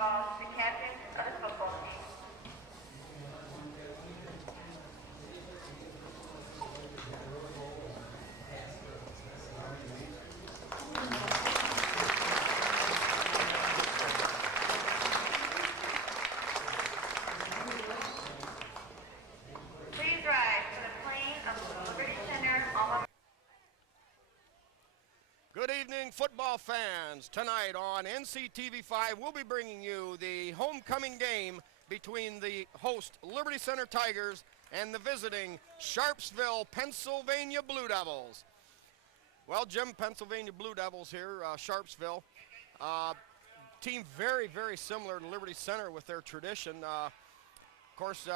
balls to the captain of the football team. Please rise for the playing of the Liberty Center Alma. Good evening, football fans. Tonight on NCTV5, we'll be bringing you the homecoming game between the host Liberty Center Tigers and the visiting Sharpsville, Pennsylvania Blue Devils. Well, Jim, Pennsylvania Blue Devils here, Sharpsville. Team very, very similar to Liberty Center with their tradition. Of course,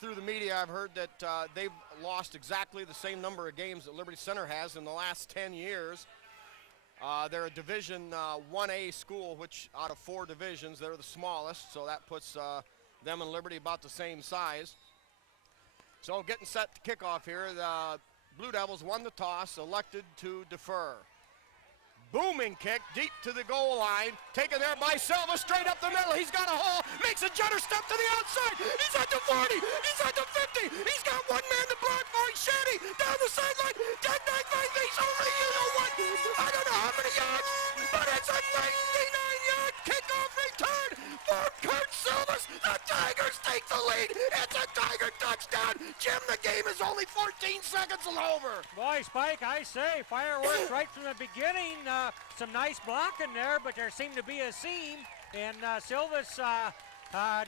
through the media, I've heard that they've lost exactly the same number of games that Liberty Center has in the last 10 years. They're a Division 1A school, which out of 4 divisions, they're the smallest, so that puts them and Liberty about the same size. So getting set to kick off here, the Blue Devils won the toss, elected to defer. Booming kick deep to the goal line, taken there by Silva, straight up the middle. He's got a hole, makes a judder step to the outside. He's at the 40, he's at the 50. He's got one man to block for him. Shetty down the sideline, 10-9-5, he's over, you know what? I don't know how many yards, but it's a 99-yard kickoff return for Kurt Silvas. The Tigers take the lead. It's a Tiger touchdown. Jim, the game is only 14 seconds over. Boy, Spike, I say, fireworks right from the beginning. Some nice blocking there, but there seemed to be a seam, and Silvas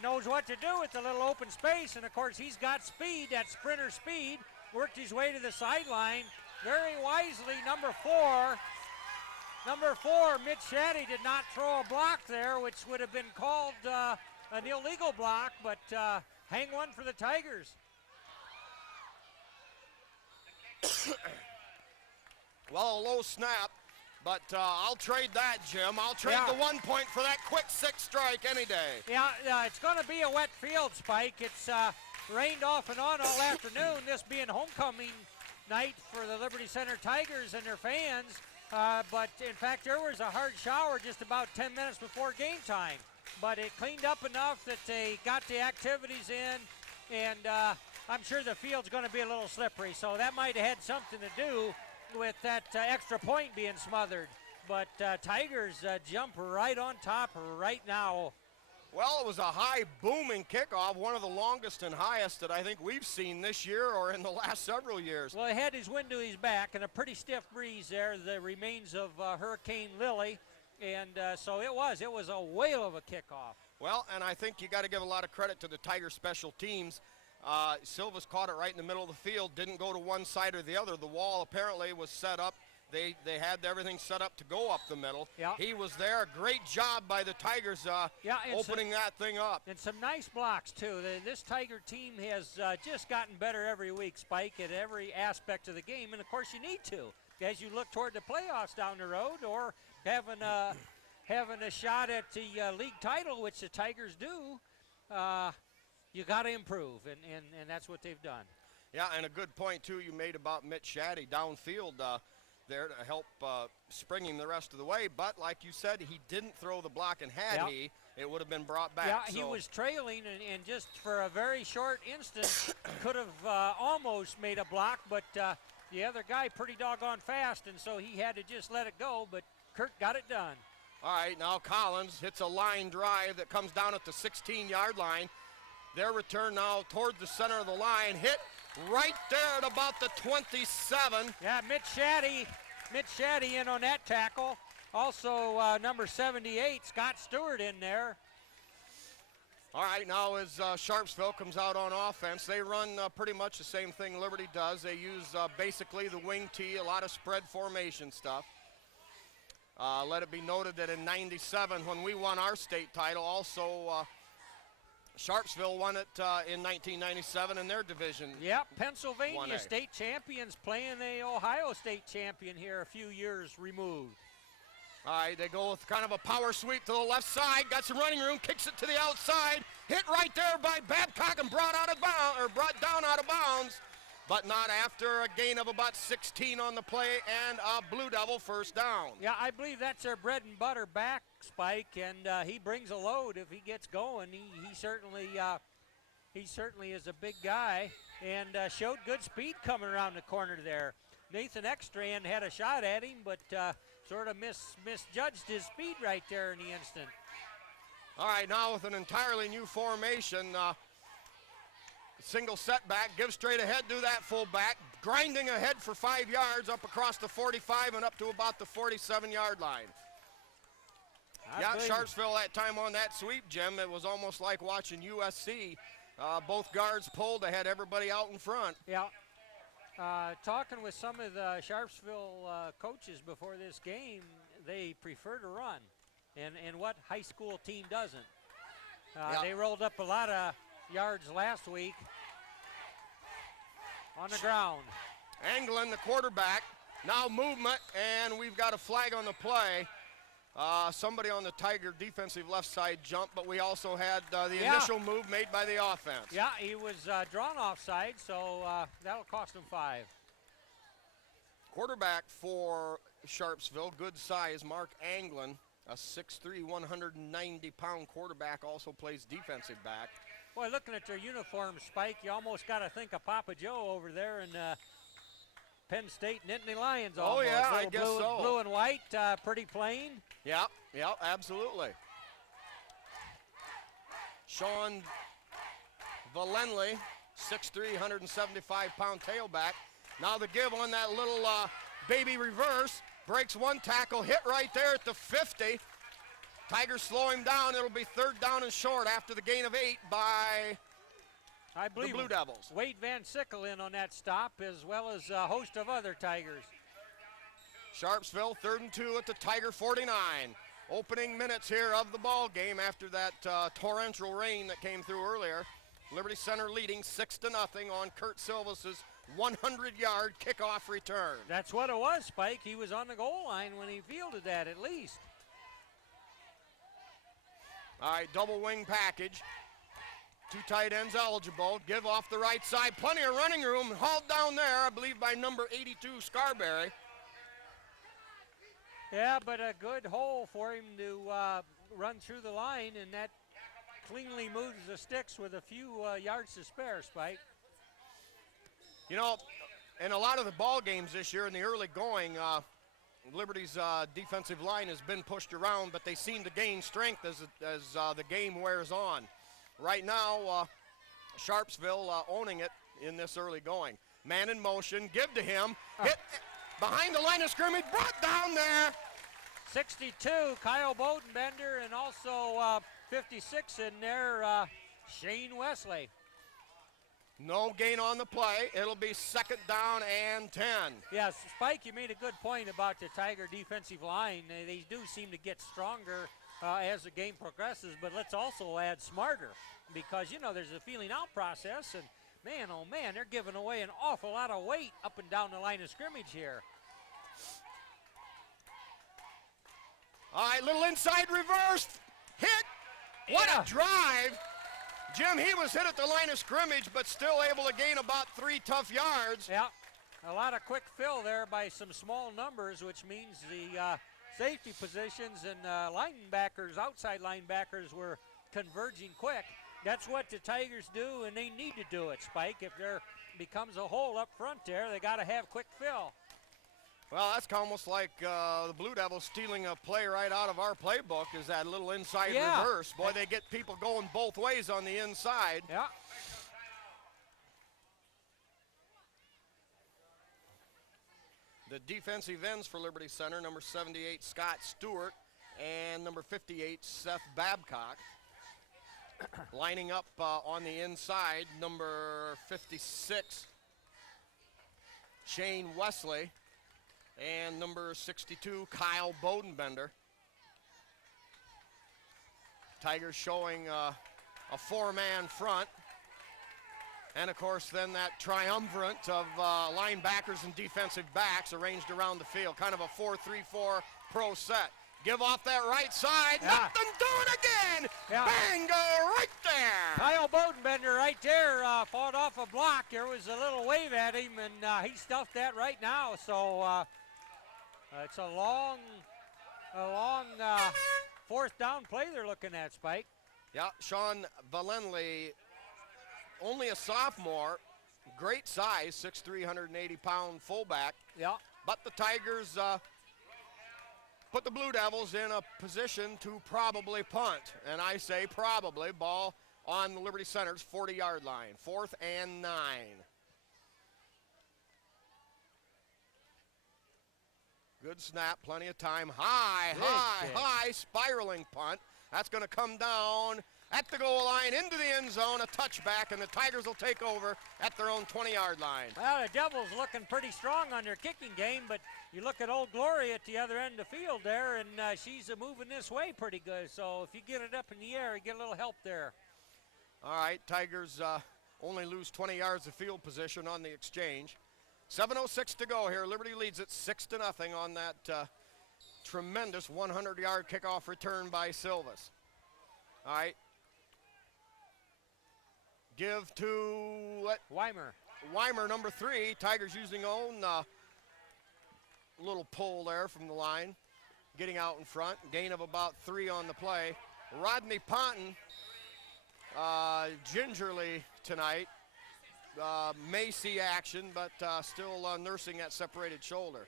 knows what to do with the little open space, and of course he's got speed, that sprinter speed, worked his way to the sideline. Very wisely, number four, Mitch Shaddy did not throw a block there, which would have been called an illegal block, but hang one for the Tigers. Well, a low snap, but I'll trade that, Jim. I'll trade the 1 point for that quick 6 strike any day. Yeah, it's going to be a wet field, Spike. It's rained off and on all afternoon, this being homecoming night for the Liberty Center Tigers and their fans. But in fact, there was a hard shower just about 10 minutes before game time. But it cleaned up enough that they got the activities in, and I'm sure the field's going to be a little slippery, so that might have had something to do with that extra point being smothered. But Tigers jump right on top right now. Well, it was a high booming kickoff, one of the longest and highest that I think we've seen this year or in the last several years. Well, he had his wind to his back and a pretty stiff breeze there, the remains of Hurricane Lily, and so it was a whale of a kickoff. Well, and I think you got to give a lot of credit to the Tiger special teams. Silvas caught it right in the middle of the field, didn't go to one side or the other. The wall apparently was set up. They had everything set up to go up the middle. Yeah. He was there. Great job by the Tigers opening that thing up. And some nice blocks, too. This Tiger team has just gotten better every week, Spike, at every aspect of the game. And, of course, you need to as you look toward the playoffs down the road or having a shot at the league title, which the Tigers do. You got to improve, and that's what they've done. Yeah, and a good point, too, you made about Mitch Shaddy downfield there to help spring him the rest of the way. But like you said, he didn't throw the block, and had he, it would have been brought back. Yeah, he was trailing, and just for a very short instant could have almost made a block, but the other guy pretty doggone fast, and so he had to just let it go, but Kurt got it done. All right, now Collins hits a line drive that comes down at the 16-yard line. Their return now toward the center of the line, hit right there at about the 27. Yeah, Mitch Shaddy in on that tackle. Also number 78, Scott Stewart in there. All right, now as Sharpsville comes out on offense, they run pretty much the same thing Liberty does. They use basically the wing tee, a lot of spread formation stuff. Let it be noted that in '97, when we won our state title, also Sharpsville won it in 1997 in their division. Yep, Pennsylvania 1A. state champions playing the Ohio state champion here a few years removed. All right, they go with kind of a power sweep to the left side, got some running room, kicks it to the outside, hit right there by Babcock and brought down out of bounds but not after a gain of about 16 on the play and a Blue Devil first down. Yeah, I believe that's their bread and butter back, Spike, and he brings a load if he gets going. He certainly is a big guy and showed good speed coming around the corner there. Nathan Ekstrand had a shot at him, but sort of misjudged his speed right there in the instant. All right, now with an entirely new formation, single setback, give straight ahead to that fullback, grinding ahead for 5 yards up across the 45 and up to about the 47-yard line. Sharpsville that time on that sweep, Jim, it was almost like watching USC. Both guards pulled, they had everybody out in front. Yeah. Talking with some of the Sharpsville coaches before this game, they prefer to run. And what high school team doesn't? They rolled up a lot of yards last week on the ground. Anglin, the quarterback, now movement, and we've got a flag on the play. Somebody on the Tiger defensive left side jumped, but we also had the initial move made by the offense. Yeah, he was drawn offside, so that'll cost him 5. Quarterback for Sharpsville, good size, Mark Anglin, a 6'3", 190-pound quarterback, also plays defensive back. Boy, looking at their uniform, Spike, you almost got to think of Papa Joe over there in Penn State Nittany Lions. Oh, almost. yeah, I guess so. Blue and white, pretty plain. Yeah, absolutely. Sean Valenley, 6'3", 175-pound tailback. Now the give on that little baby reverse. Breaks one tackle, hit right there at the 50. Tigers slow him down. It'll be 3rd down and short after the gain of 8 by I believe the Blue Devils. Wade Van Sickle in on that stop, as well as a host of other Tigers. Sharpsville, 3rd and 2 at the Tiger 49. Opening minutes here of the ball game after that torrential rain that came through earlier. Liberty Center leading 6-0 on Kurt Silvas' 100-yard kickoff return. That's what it was, Spike. He was on the goal line when he fielded that, at least. All right, double wing package. 2 tight ends eligible. Give off the right side. Plenty of running room. Hauled down there, I believe, by number 82, Scarberry. Yeah, but a good hole for him to run through the line, and that cleanly moves the sticks with a few yards to spare, Spike. You know, in a lot of the ball games this year in the early going, Liberty's defensive line has been pushed around, but they seem to gain strength as the game wears on. Right now, Sharpsville owning it in this early going. Man in motion, give to him, hit behind the line of scrimmage, brought down there. 62, Kyle Bodenbender, and also 56 in there, Shane Wesley. No gain on the play. It'll be 2nd down and 10. Yes, Spike, you made a good point about the Tiger defensive line. They do seem to get stronger as the game progresses, but let's also add smarter because, you know, there's a feeling out process, and man, oh man, they're giving away an awful lot of weight up and down the line of scrimmage here. All right, little inside reverse. Hit. What a drive. Jim, he was hit at the line of scrimmage, but still able to gain about 3 tough yards. Yeah, a lot of quick fill there by some small numbers, which means the safety positions and linebackers, outside linebackers, were converging quick. That's what the Tigers do, and they need to do it, Spike. If there becomes a hole up front there, they got to have quick fill. Well, that's almost like the Blue Devils stealing a play right out of our playbook, is that little inside reverse. Boy, they get people going both ways on the inside. Yeah. The defensive ends for Liberty Center, number 78, Scott Stewart, and number 58, Seth Babcock. Lining up on the inside, number 56, Shane Wesley, and number 62, Kyle Bodenbender. Tigers showing a 4-man front. And, of course, then that triumvirate of linebackers and defensive backs arranged around the field. Kind of a 4-3-4 pro set. Give off that right side. Nothing doing again. Bang, go right there. Kyle Bodenbender right right there, fought off a block. There was a little wave at him, and he stuffed that right now. So it's a long fourth down play they're looking at, Spike. Yeah, Sean Valenley, only a sophomore, great size, 6'3", 180-pound fullback. Yeah. But the Tigers put the Blue Devils in a position to probably punt. And I say probably. Ball on the Liberty Center's 40-yard line. 4th and 9. Good snap, plenty of time. High, spiraling punt. That's going to come down at the goal line, into the end zone, a touchback, and the Tigers will take over at their own 20-yard line. Well, the Devils looking pretty strong on their kicking game, but you look at Old Glory at the other end of the field there, and she's moving this way pretty good. So if you get it up in the air, you get a little help there. All right, Tigers only lose 20 yards of field position on the exchange. 7:06 to go here. Liberty leads it 6-0 on that tremendous 100-yard kickoff return by Silvas. All right. Give to Weimer, number 3. Tigers using own little pull there from the line, getting out in front. Gain of about 3 on the play. Rodney Ponton, gingerly tonight. May see action, but still nursing that separated shoulder.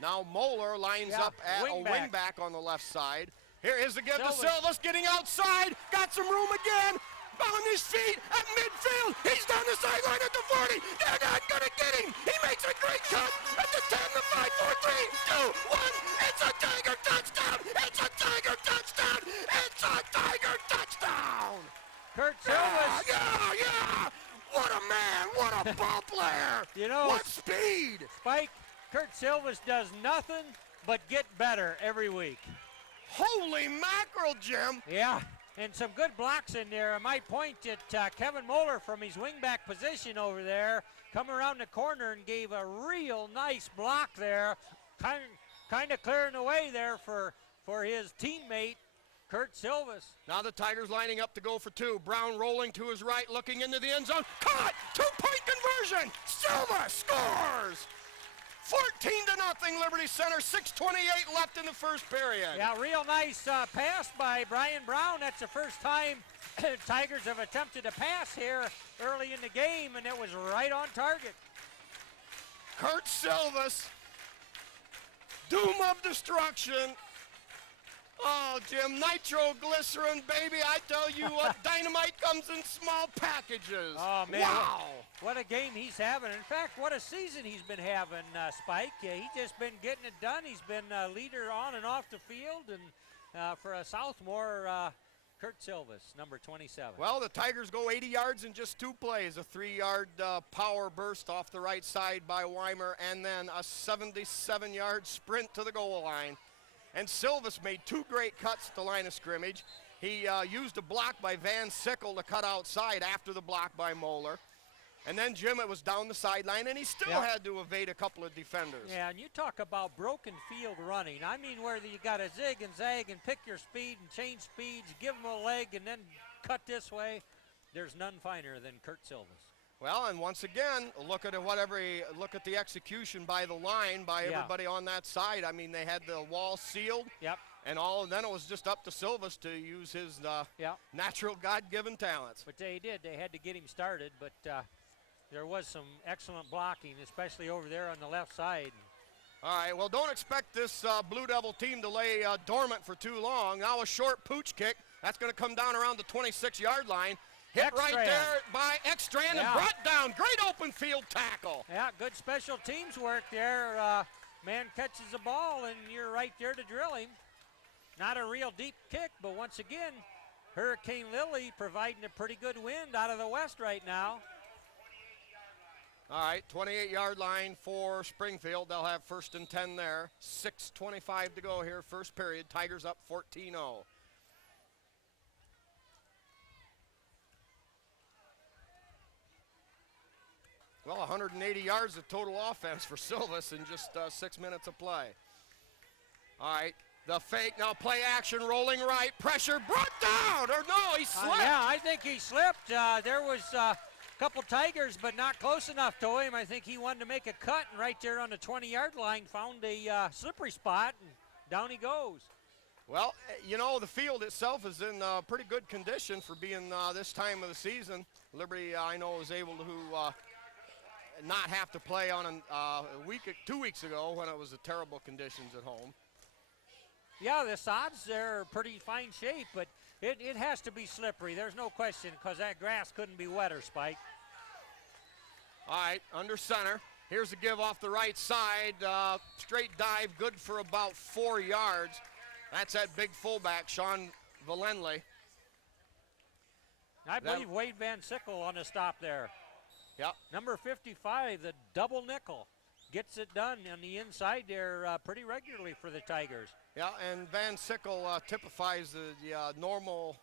Now Moeller lines up at a wingback on the left side. Here is the give to Silvas, getting outside, got some room again, on his feet at midfield. He's down the sideline at the 40. They're not going to get him. He makes a great cut at the 10, the 5, 4, 3, 2, 1. It's a Tiger touchdown. It's a Tiger touchdown. It's a Tiger touchdown. Kurt Silvas. Yeah. What a man. What a ball player. You know, what speed. Spike, Kurt Silvas does nothing but get better every week. Holy mackerel, Jim. Yeah. And some good blocks in there. I might point at Kevin Moeller from his wingback position over there, come around the corner and gave a real nice block there, kind of clearing the way there for his teammate, Kurt Silvas. Now the Tigers lining up to go for 2. Brown rolling to his right, looking into the end zone. Caught! 2-point conversion! Silvas scores! 14-0 Liberty Center, 6:28 left in the first period. Yeah, real nice pass by Brian Brown. That's the first time Tigers have attempted a pass here early in the game, and it was right on target. Kurt Silvas, doom of destruction. Oh, Jim, nitroglycerin, baby, I tell you what, dynamite comes in small packages. Oh, man. Wow. What a game he's having. In fact, what a season he's been having, Spike. He's just been getting it done. He's been a leader on and off the field. And for a sophomore, Kurt Silvas, number 27. Well, the Tigers go 80 yards in just 2 plays. A 3-yard power burst off the right side by Weimer, and then a 77-yard sprint to the goal line. And Silvas made 2 great cuts at the line of scrimmage. He used a block by Van Sickle to cut outside after the block by Moeller. And then, Jim, it was down the sideline, and he still had to evade a couple of defenders. Yeah, and you talk about broken field running. I mean, where you got to zig and zag and pick your speed and change speeds, give him a leg, and then cut this way. There's none finer than Kurt Silvas. Well, and once again, look at the execution by the line, by everybody on that side. I mean, they had the wall sealed. Yep. And then it was just up to Silvas to use his natural God-given talents. But they did. They had to get him started, but there was some excellent blocking, especially over there on the left side. All right, well, don't expect this Blue Devil team to lay dormant for too long. Now a short pooch kick. That's going to come down around the 26-yard line. Hit right there by Ekstrand and brought down. Great open field tackle. Yeah, good special teams work there. Man catches the ball, and you're right there to drill him. Not a real deep kick, but once again, Hurricane Lily providing a pretty good wind out of the west right now. All right, 28-yard line for Springfield. They'll have 1st and 10 there. 6:25 to go here, first period. Tigers up 14-0. Well, 180 yards of total offense for Silvas in just 6 minutes of play. All right, The fake, now play action, rolling right, pressure, brought down, or no, he slipped. Yeah, I think he slipped. There was a couple Tigers, but not close enough to him. I think he wanted to make a cut, and right there on the 20-yard line found a slippery spot, and down he goes. Well, you know, the field itself is in pretty good condition for being this time of the season. Liberty, I know, was able to not have to play on a 2 weeks ago when it was terrible conditions at home. Yeah, the sods, they're pretty fine shape, but it has to be slippery. There's no question, because that grass couldn't be wetter, Spike. All right, under center. Here's a give off the right side. Straight dive, good for about 4 yards. That's that big fullback, Sean Valenley. I believe Wade Van Sickle on the stop there. Yep. Number 55, the double nickel, gets it done on the inside there pretty regularly for the Tigers. Yeah, and Van Sickle typifies the normal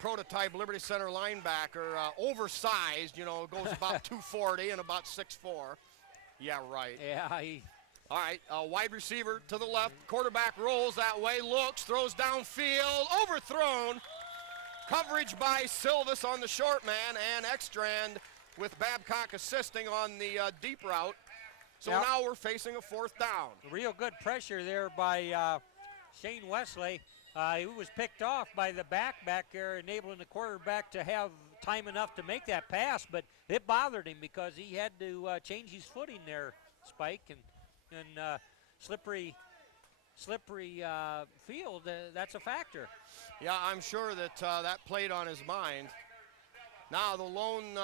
prototype Liberty Center linebacker, oversized, you know, goes about 240 and about 6'4". Yeah, right. Yeah, All right, wide receiver to the left, quarterback rolls that way, looks, throws downfield, overthrown. Coverage by Silvis on the short man, and Ekstrand with Babcock assisting on the deep route. So now we're facing a 4th down. Real good pressure there by Shane Wesley. He was picked off by the back there, enabling the quarterback to have time enough to make that pass, but it bothered him because he had to change his footing there, Spike, and slippery field, that's a factor. Yeah, I'm sure that that played on his mind. Now the lone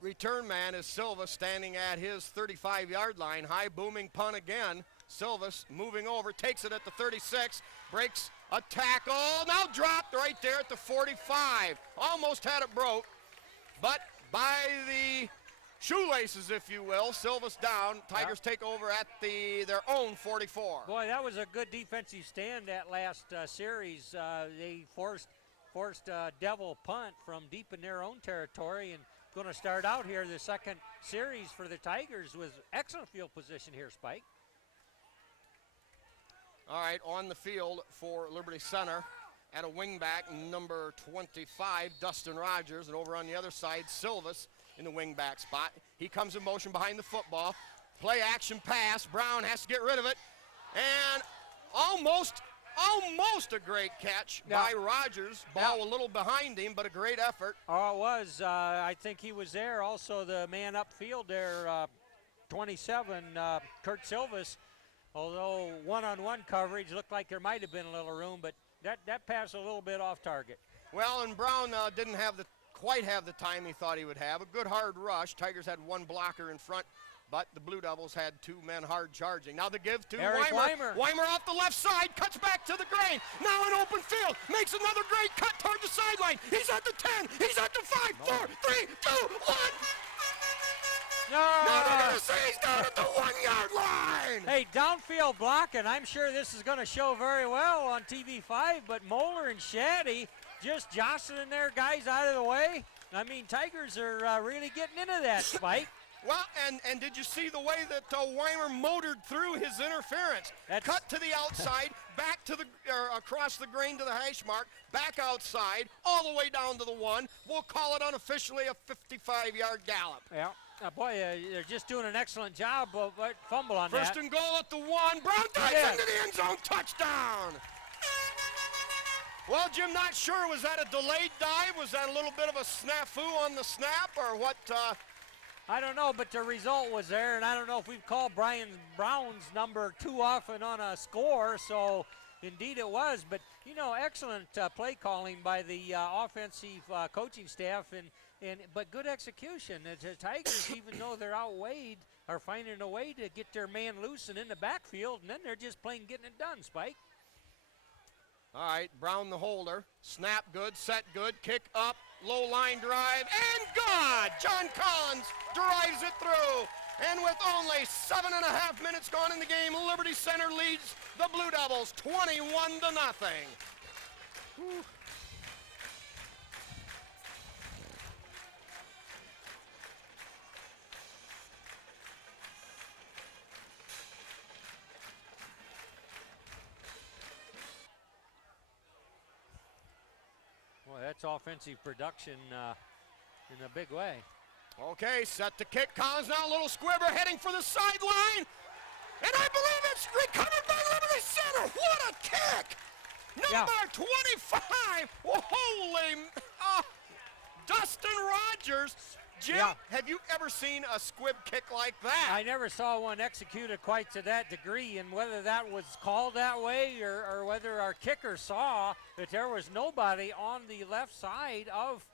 return man is Silva, standing at his 35-yard line. High booming punt again. Silvis moving over, takes it at the 36, breaks a tackle, now dropped right there at the 45. Almost had it broke, but by the shoelaces, if you will, Silva's down. Tigers take over at their own 44. Boy, that was a good defensive stand that last series. They forced a devil punt from deep in their own territory, and going to start out here the second series for the Tigers with excellent field position here, Spike. All right, on the field for Liberty Center at a wingback, number 25, Dustin Rogers, and over on the other side, Silvis in the wingback spot. He comes in motion behind the football. Play action pass. Brown has to get rid of it. And almost a great catch by Rogers. Ball a little behind him, but a great effort. Oh, it was. I think he was there. Also, the man upfield there, 27, Kurt Silvis. Although one-on-one coverage looked like there might have been a little room, but that pass a little bit off target. Well, and Brown didn't quite have the time he thought he would have. A good hard rush. Tigers had one blocker in front, but the Blue Devils had 2 men hard charging. Now the give to Weimer. Weimer off the left side, cuts back to the grain. Now in open field, makes another great cut toward the sideline. He's at the 10, he's at the 5, 4, 3, 2, 1. No, He's down at the 1-yard line. Hey, downfield blocking. I'm sure this is going to show very well on TV5, but Moeller and Shaddy just jostling their guys out of the way. I mean, Tigers are really getting into that, Spike. Well, and did you see the way that Weimer motored through his interference? Cut to the outside, back to across the grain to the hash mark, back outside, all the way down to the 1. We'll call it unofficially a 55-yard gallop. Yeah. Boy, they're just doing an excellent job of fumble on that. First and goal at the 1. Brown dives into the end zone. Touchdown. Well, Jim, not sure. Was that a delayed dive? Was that a little bit of a snafu on the snap, or what? I don't know, but the result was there, and I don't know if we've called Brian Brown's number too often on a score, so indeed it was. But, you know, excellent play calling by the offensive coaching staff, but good execution. The Tigers, even though they're outweighed, are finding a way to get their man loose and in the backfield, and then they're just plain getting it done, Spike. All right, Brown the holder. Snap good, set good, kick up, low line drive, and good! John Collins drives it through. And with only 7.5 minutes gone in the game, Liberty Center leads the Blue Devils 21-0. Whew. that's offensive production in a big way. Okay, set to kick. Collins now a little squibber heading for the sideline. And I believe it's recovered by Liberty Center. What a kick! Number 25. Holy, Dustin Rogers. Jim, have you ever seen a squib kick like that? I never saw one executed quite to that degree, and whether that was called that way or whether our kicker saw that there was nobody on the left side of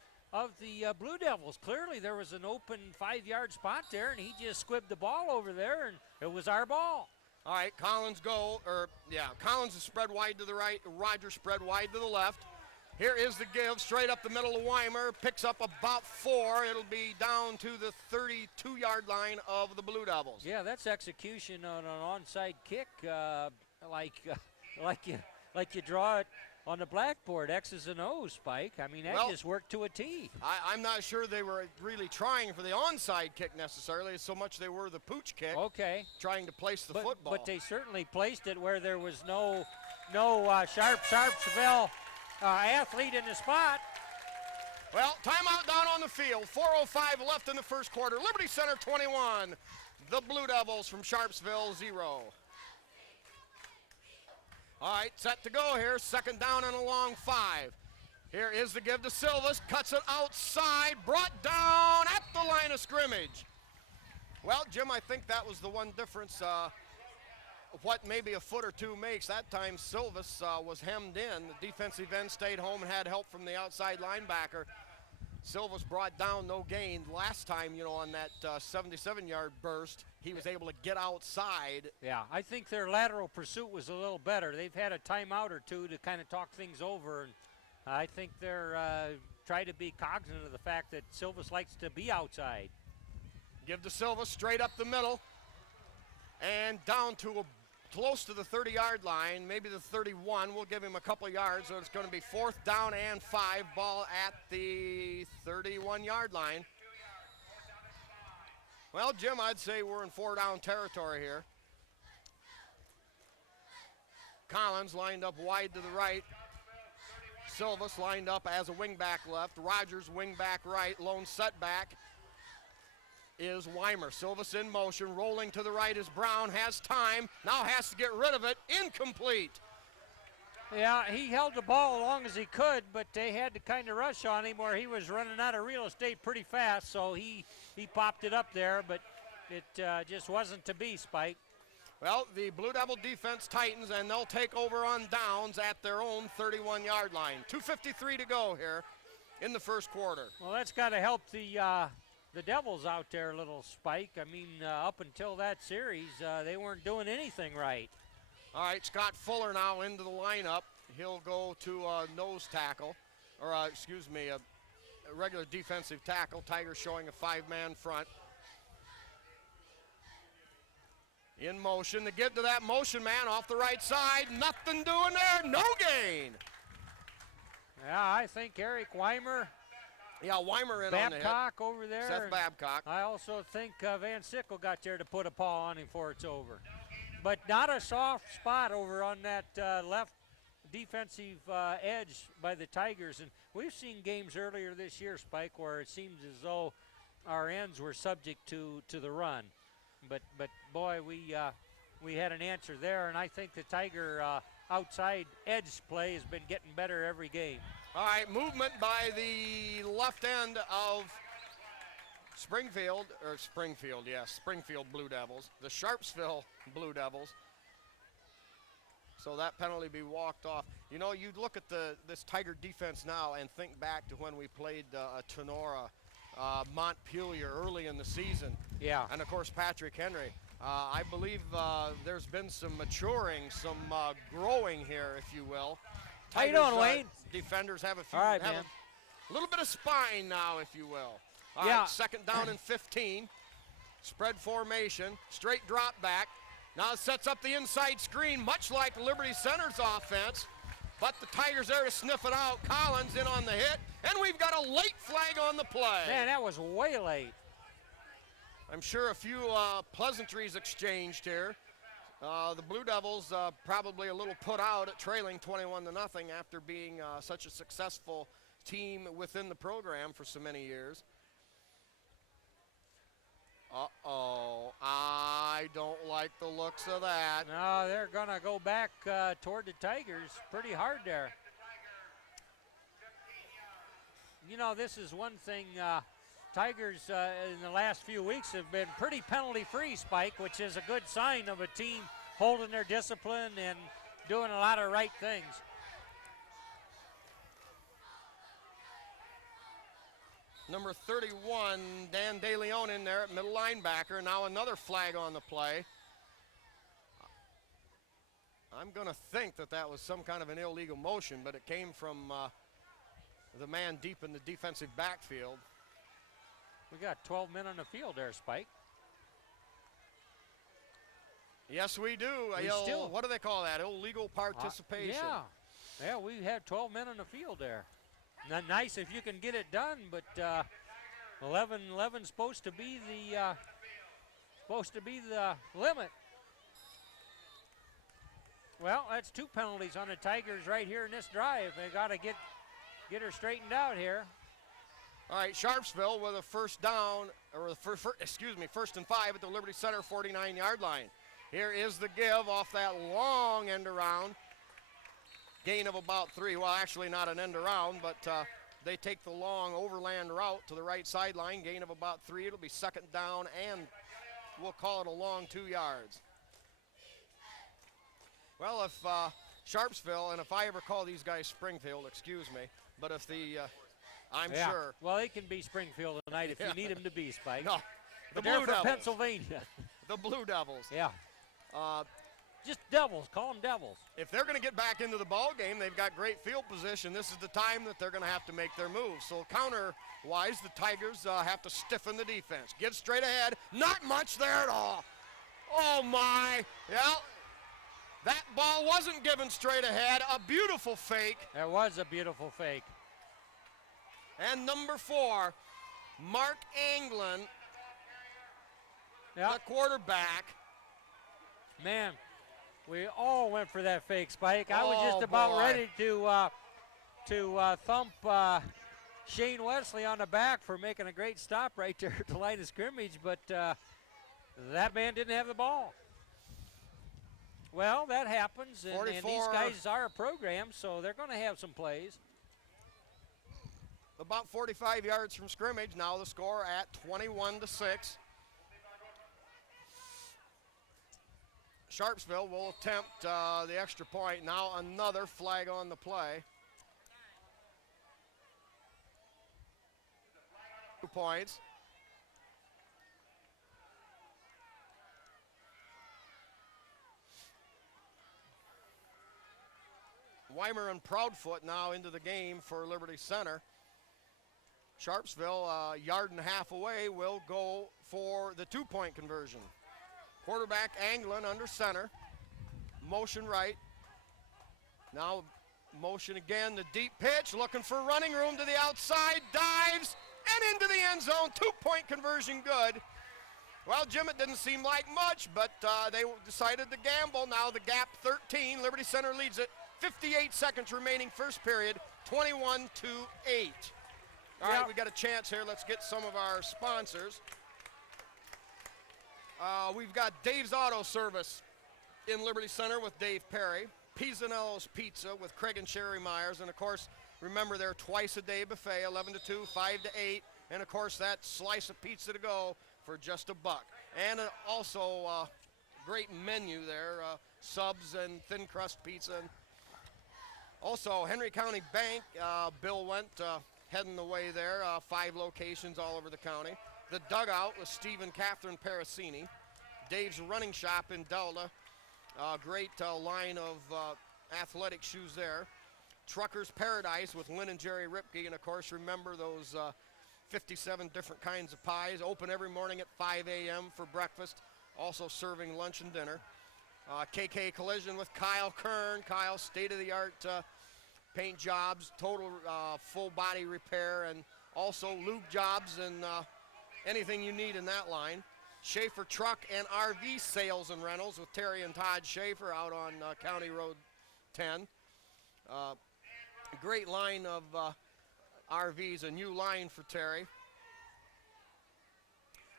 the Blue Devils. Clearly there was an open 5-yard spot there, and he just squibbed the ball over there, and it was our ball. All right, Collins Collins is spread wide to the right, Rogers spread wide to the left. Here is the give, straight up the middle of Weimer, picks up about 4. It'll be down to the 32-yard line of the Blue Devils. Yeah, that's execution on an onside kick, like you draw it on the blackboard, X's and O's, Spike. I mean, that just worked to a T. I'm not sure they were really trying for the onside kick necessarily, so much they were the pooch kick. Okay. Trying to place the football. But they certainly placed it where there was no Sharpsville athlete in the spot. Well, timeout down on the field. 4:05 left in the first quarter. Liberty Center 21. The Blue Devils from Sharpsville 0. All right, set to go here. Second down and a long 5. Here is the give to Silvas. Cuts it outside. Brought down at the line of scrimmage. Well, Jim, I think that was the one difference. What maybe a foot or two makes. That time Silvas was hemmed in. The defensive end stayed home and had help from the outside linebacker. Silvas brought down, no gain. Last time, on that 77-yard burst, he was able to get outside. Yeah, I think their lateral pursuit was a little better. They've had a timeout or two to kind of talk things over, and I think they're trying to be cognizant of the fact that Silvas likes to be outside. Give to Silvas straight up the middle and down to close to the 30-yard line, maybe the 31. We'll give him a couple yards, so it's going to be 4th down and 5. Ball at the 31-yard line. Well, Jim, I'd say we're in 4-down territory here. Collins lined up wide to the right. Silvas lined up as a wingback left. Rogers wingback right. Lone setback is Weimer. Silvas in motion, rolling to the right is Brown, has time, now has to get rid of it, incomplete. Yeah, he held the ball as long as he could, but they had to kind of rush on him where he was running out of real estate pretty fast, so he popped it up there, but it just wasn't to be, Spike. Well, the Blue Devil defense tightens, and they'll take over on downs at their own 31-yard line. 2:53 to go here in the first quarter. Well, that's got to help the Devils out there a little, Spike. I mean, up until that series, they weren't doing anything right. All right, Scott Fuller now into the lineup. He'll go to a nose tackle, or a regular defensive tackle. Tigers showing a 5-man front. In motion, the give to that motion man off the right side. Nothing doing there, no gain. Yeah, I think Eric Weimer. Yeah, Weimer in on the hit. Babcock over there. Seth Babcock. I also think Van Sickle got there to put a paw on him before it's over. But not a soft spot over on that left defensive edge by the Tigers. And we've seen games earlier this year, Spike, where it seems as though our ends were subject to the run. But boy, we had an answer there, and I think the Tiger outside edge play has been getting better every game. All right, movement by the left end of Springfield Blue Devils, the Sharpsville Blue Devils. So that penalty be walked off. You look at this Tiger defense now and think back to when we played Tenora, Montpelier early in the season. Yeah. And of course Patrick Henry. I believe there's been some maturing, some growing here, if you will. How you doing, Wayne? Defenders have a little bit of spine now, if you will. All right, second down and 15. Spread formation, straight drop back. Now it sets up the inside screen, much like Liberty Center's offense. But the Tigers there to sniff it out. Collins in on the hit, and we've got a late flag on the play. Man, that was way late. I'm sure a few pleasantries exchanged here. The Blue Devils probably a little put out at trailing 21-0 after being such a successful team within the program for so many years. Uh-oh, I don't like the looks of that. No, they're going to go back toward the Tigers pretty hard there. You know, this is one thing. Tigers in the last few weeks have been pretty penalty-free, Spike, which is a good sign of a team holding their discipline and doing a lot of right things. Number 31, Dan DeLeon in there at middle linebacker. Now another flag on the play. I'm going to think that that was some kind of an illegal motion, but it came from the man deep in the defensive backfield. We got 12 men on the field there, Spike. Yes, we do. What do they call that? Illegal participation. Yeah, we had 12 men on the field there. Not nice if you can get it done, but 11's supposed to be the limit. Well, that's 2 penalties on the Tigers right here in this drive. They got to get her straightened out here. All right, Sharpsville with a first down, or first and 5 at the Liberty Center 49-yard line. Here is the give off that long end around. Gain of about 3. Well, actually not an end around, but they take the long overland route to the right sideline. Gain of about 3. It'll be second down, and we'll call it a long 2 yards. Well, if Sharpsville, and if I ever call these guys Springfield, excuse me, but if the, I'm sure. Well, they can be Springfield tonight if you need them to be, Spike. No, the Blue Blue Devils. Pennsylvania. The Blue Devils. Yeah. Just Devils. Call them Devils. If they're going to get back into the ball game, they've got great field position. This is the time that they're going to have to make their moves. So counter-wise, the Tigers have to stiffen the defense. Get straight ahead. Not much there at all. Oh, my. Yeah. That ball wasn't given straight ahead. A beautiful fake. That was a beautiful fake. And number 4, Mark Anglin, the quarterback. Man, we all went for that fake, Spike. I was just about ready to thump Shane Wesley on the back for making a great stop right there at the line of scrimmage, but that man didn't have the ball. Well, that happens, and these guys are a program, so they're going to have some plays. About 45 yards from scrimmage. Now the score at 21-6. Sharpsville will attempt the extra point. Now another flag on the play. 2 points. Weimer and Proudfoot now into the game for Liberty Center. Sharpsville, a yard and a half away, will go for the 2-point conversion. Quarterback Anglin under center. Motion right. Now motion again, the deep pitch, looking for running room to the outside, dives, and into the end zone. 2-point conversion good. Well, Jim, it didn't seem like much, but they decided to gamble. Now the gap 13. Liberty Center leads it. 58 seconds remaining first period, 21-8. All right, we got a chance here. Let's get some of our sponsors. We've got Dave's Auto Service in Liberty Center with Dave Perry. Pisanello's Pizza with Craig and Sherry Myers. And, of course, remember their twice-a-day buffet, 11 to 2, 5 to 8. And, of course, that slice of pizza to go for just $1. And also great menu there, subs and thin crust pizza. Also, Henry County Bank, Bill went heading the way there, 5 locations all over the county. The Dugout with Steve and Catherine Parasini. Dave's Running Shop in Delta. Great line of athletic shoes there. Trucker's Paradise with Lynn and Jerry Ripke. And, of course, remember those 57 different kinds of pies. Open every morning at 5 a.m. for breakfast. Also serving lunch and dinner. KK Collision with Kyle Kern. Kyle, state-of-the-art paint jobs, total full body repair, and also lube jobs and anything you need in that line. Schaefer Truck and RV Sales and Rentals with Terry and Todd Schaefer out on County Road 10. Great line of RVs, a new line for Terry.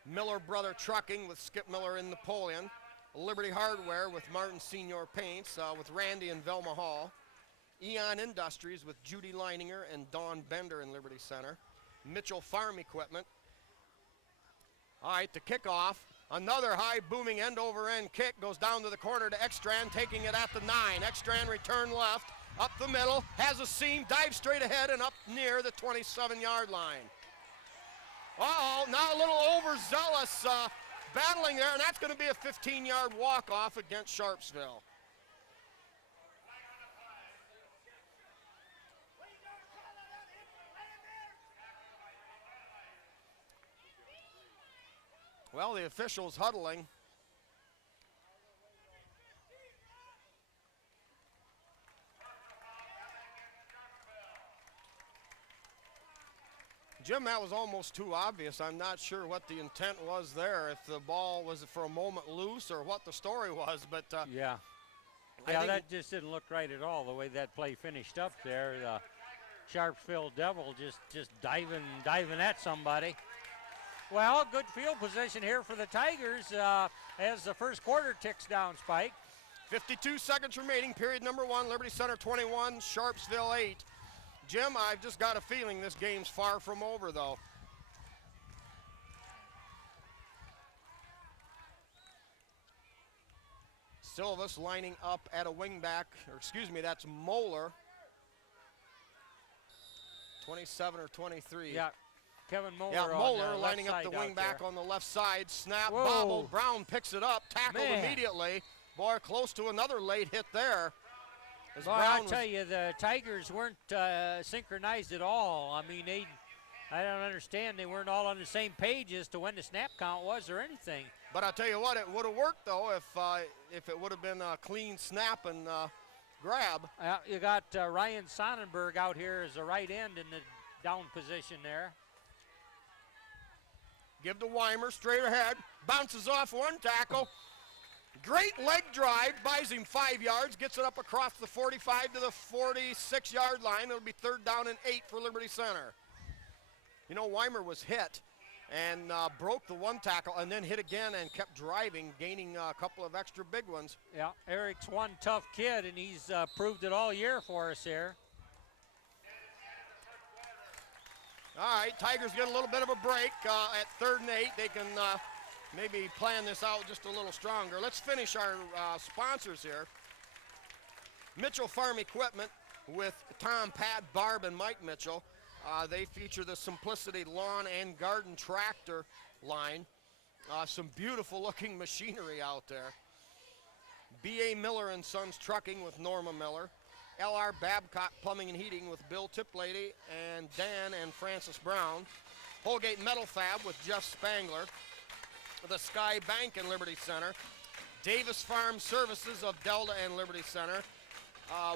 Miller Brother Trucking with Skip Miller in Napoleon. Liberty Hardware with Martin Senior Paints with Randy and Velma Hall. Eon Industries with Judy Leininger and Dawn Bender in Liberty Center. Mitchell Farm Equipment. All right, the kickoff. Another high booming end over end kick goes down to the corner to Ekstrand, taking it at the 9. Ekstrand return left, up the middle, has a seam, dives straight ahead and up near the 27-yard line. Uh-oh, now a little overzealous battling there, and that's going to be a 15-yard walk-off against Sharpsville. Well, the officials huddling. Jim, that was almost too obvious. I'm not sure what the intent was there, if the ball was for a moment loose or what the story was, but yeah, that just didn't look right at all, the way that play finished up there. The Sharpsville Devil just diving at somebody. Well, good field position here for the Tigers as the first quarter ticks down, Spike. 52 seconds remaining, period number 1, Liberty Center 21, Sharpsville 8. Jim, I've just got a feeling this game's far from over, though. Silvas lining up at a wingback, or excuse me, that's Moeller. 27 or 23. Yeah. Kevin Moeller. Yeah, Moeller lining up the wingback on the left side. Snap, Whoa. bobble. Brown picks it up, tackled Man. immediately. Boy, close to another late hit there. Boy, I'll tell you, the Tigers weren't synchronized at all. I mean, I don't understand. They weren't all on the same page as to when the snap count was or anything. But I'll tell you what, it would have worked, though, if it would have been a clean snap and grab. You got Ryan Sonnenberg out here as a right end in the down position there. Give to Weimer, straight ahead, bounces off one tackle. Great leg drive, buys him 5 yards, gets it up across the 45 to the 46-yard line. It'll be 3rd down and 8 for Liberty Center. You know, Weimer was hit and broke the one tackle and then hit again and kept driving, gaining a couple of extra big ones. Yeah, Eric's one tough kid, and he's proved it all year for us here. All right, Tigers get a little bit of a break at 3rd and 8. They can maybe plan this out just a little stronger. Let's finish our sponsors here. Mitchell Farm Equipment with Tom, Pat, Barb, and Mike Mitchell. They feature the Simplicity Lawn and Garden Tractor line. Some beautiful looking machinery out there. B.A. Miller and Sons Trucking with Norma Miller. L.R. Babcock Plumbing and Heating with Bill Tiplady and Dan and Francis Brown. Holgate Metal Fab with Jeff Spangler. The Sky Bank in Liberty Center. Davis Farm Services of Delta and Liberty Center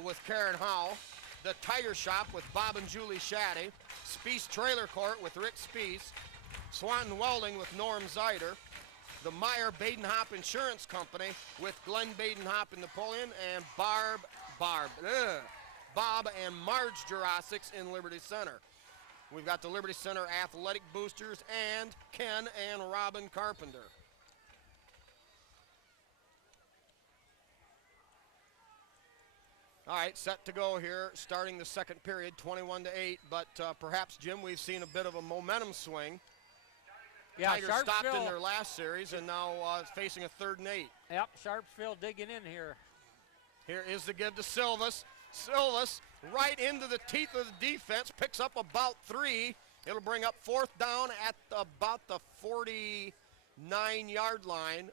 with Karen Howe. The Tiger Shop with Bob and Julie Shaddy. Speece Trailer Court with Rick Speece. Swanton Welding with Norm Zeider. The Meyer Badenhop Insurance Company with Glenn Badenhop and Napoleon, and Bob and Marge Jurassics in Liberty Center. We've got the Liberty Center Athletic Boosters and Ken and Robin Carpenter. All right, set to go here, starting the second period, 21-8. But perhaps, Jim, we've seen a bit of a momentum swing. Yeah, Tigers stopped in their last series and now facing a 3rd and 8. Yep, Sharpsville digging in here. Here is the give to Silvas. Silvas right into the teeth of the defense, picks up about 3. It'll bring up 4th down at about the 49-yard line.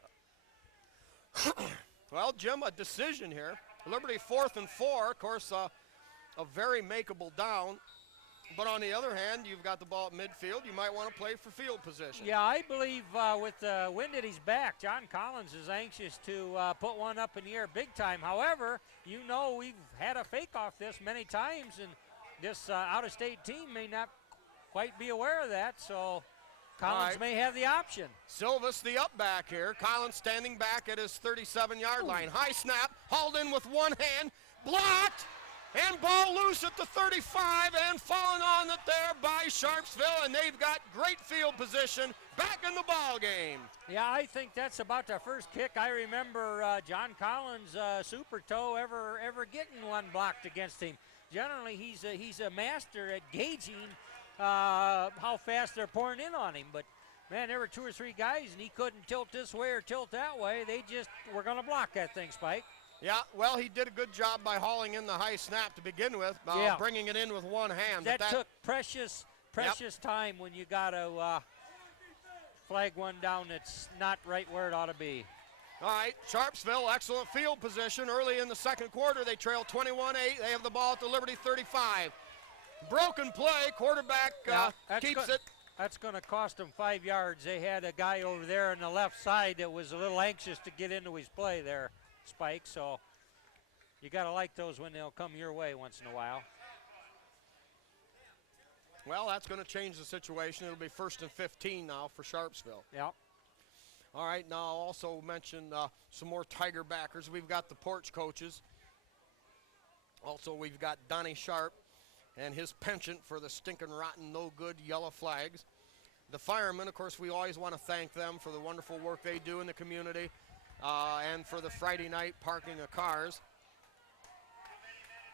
Well, Jim, a decision here. Liberty 4th and 4, of course, a very makeable down. But on the other hand, you've got the ball at midfield. You might want to play for field position. Yeah, I believe with the wind at his back, John Collins is anxious to put one up in the air big time. However, you know we've had a fake off this many times, and this out-of-state team may not quite be aware of that, so Collins may have the option. Silvas, the up back here. Collins standing back at his 37-yard line. High snap, hauled in with one hand, blocked, And ball loose at the 35 and falling on it there by Sharpsville, and they've got great field position back in the ball game. Yeah, I think that's about the first kick I remember John Collins, Super Toe, ever getting one blocked against him. Generally, he's a master at gauging how fast they're pouring in on him. But, man, there were 2 or 3 guys, and he couldn't tilt this way or tilt that way. They just were going to block that thing, Spike. Yeah, well, he did a good job by hauling in the high snap to begin with, bringing it in with one hand. That took precious time when you got to flag one down that's not right where it ought to be. All right, Sharpsville, excellent field position. Early in the second quarter, they trail 21-8. They have the ball at the Liberty 35. Broken play, quarterback keeps it. That's going to cost them 5 yards. They had a guy over there on the left side that was a little anxious to get into his play there, Spike, so you got to like those when they'll come your way once in a while. Well, that's going to change the situation. It'll be 1st and 15 now for Sharpsville. Yeah. All right, now I'll also mention some more Tiger backers. We've got the porch coaches. Also, we've got Donnie Sharp and his penchant for the stinking rotten, no good yellow flags. The firemen, of course, we always want to thank them for the wonderful work they do in the community and for the Friday night parking of cars.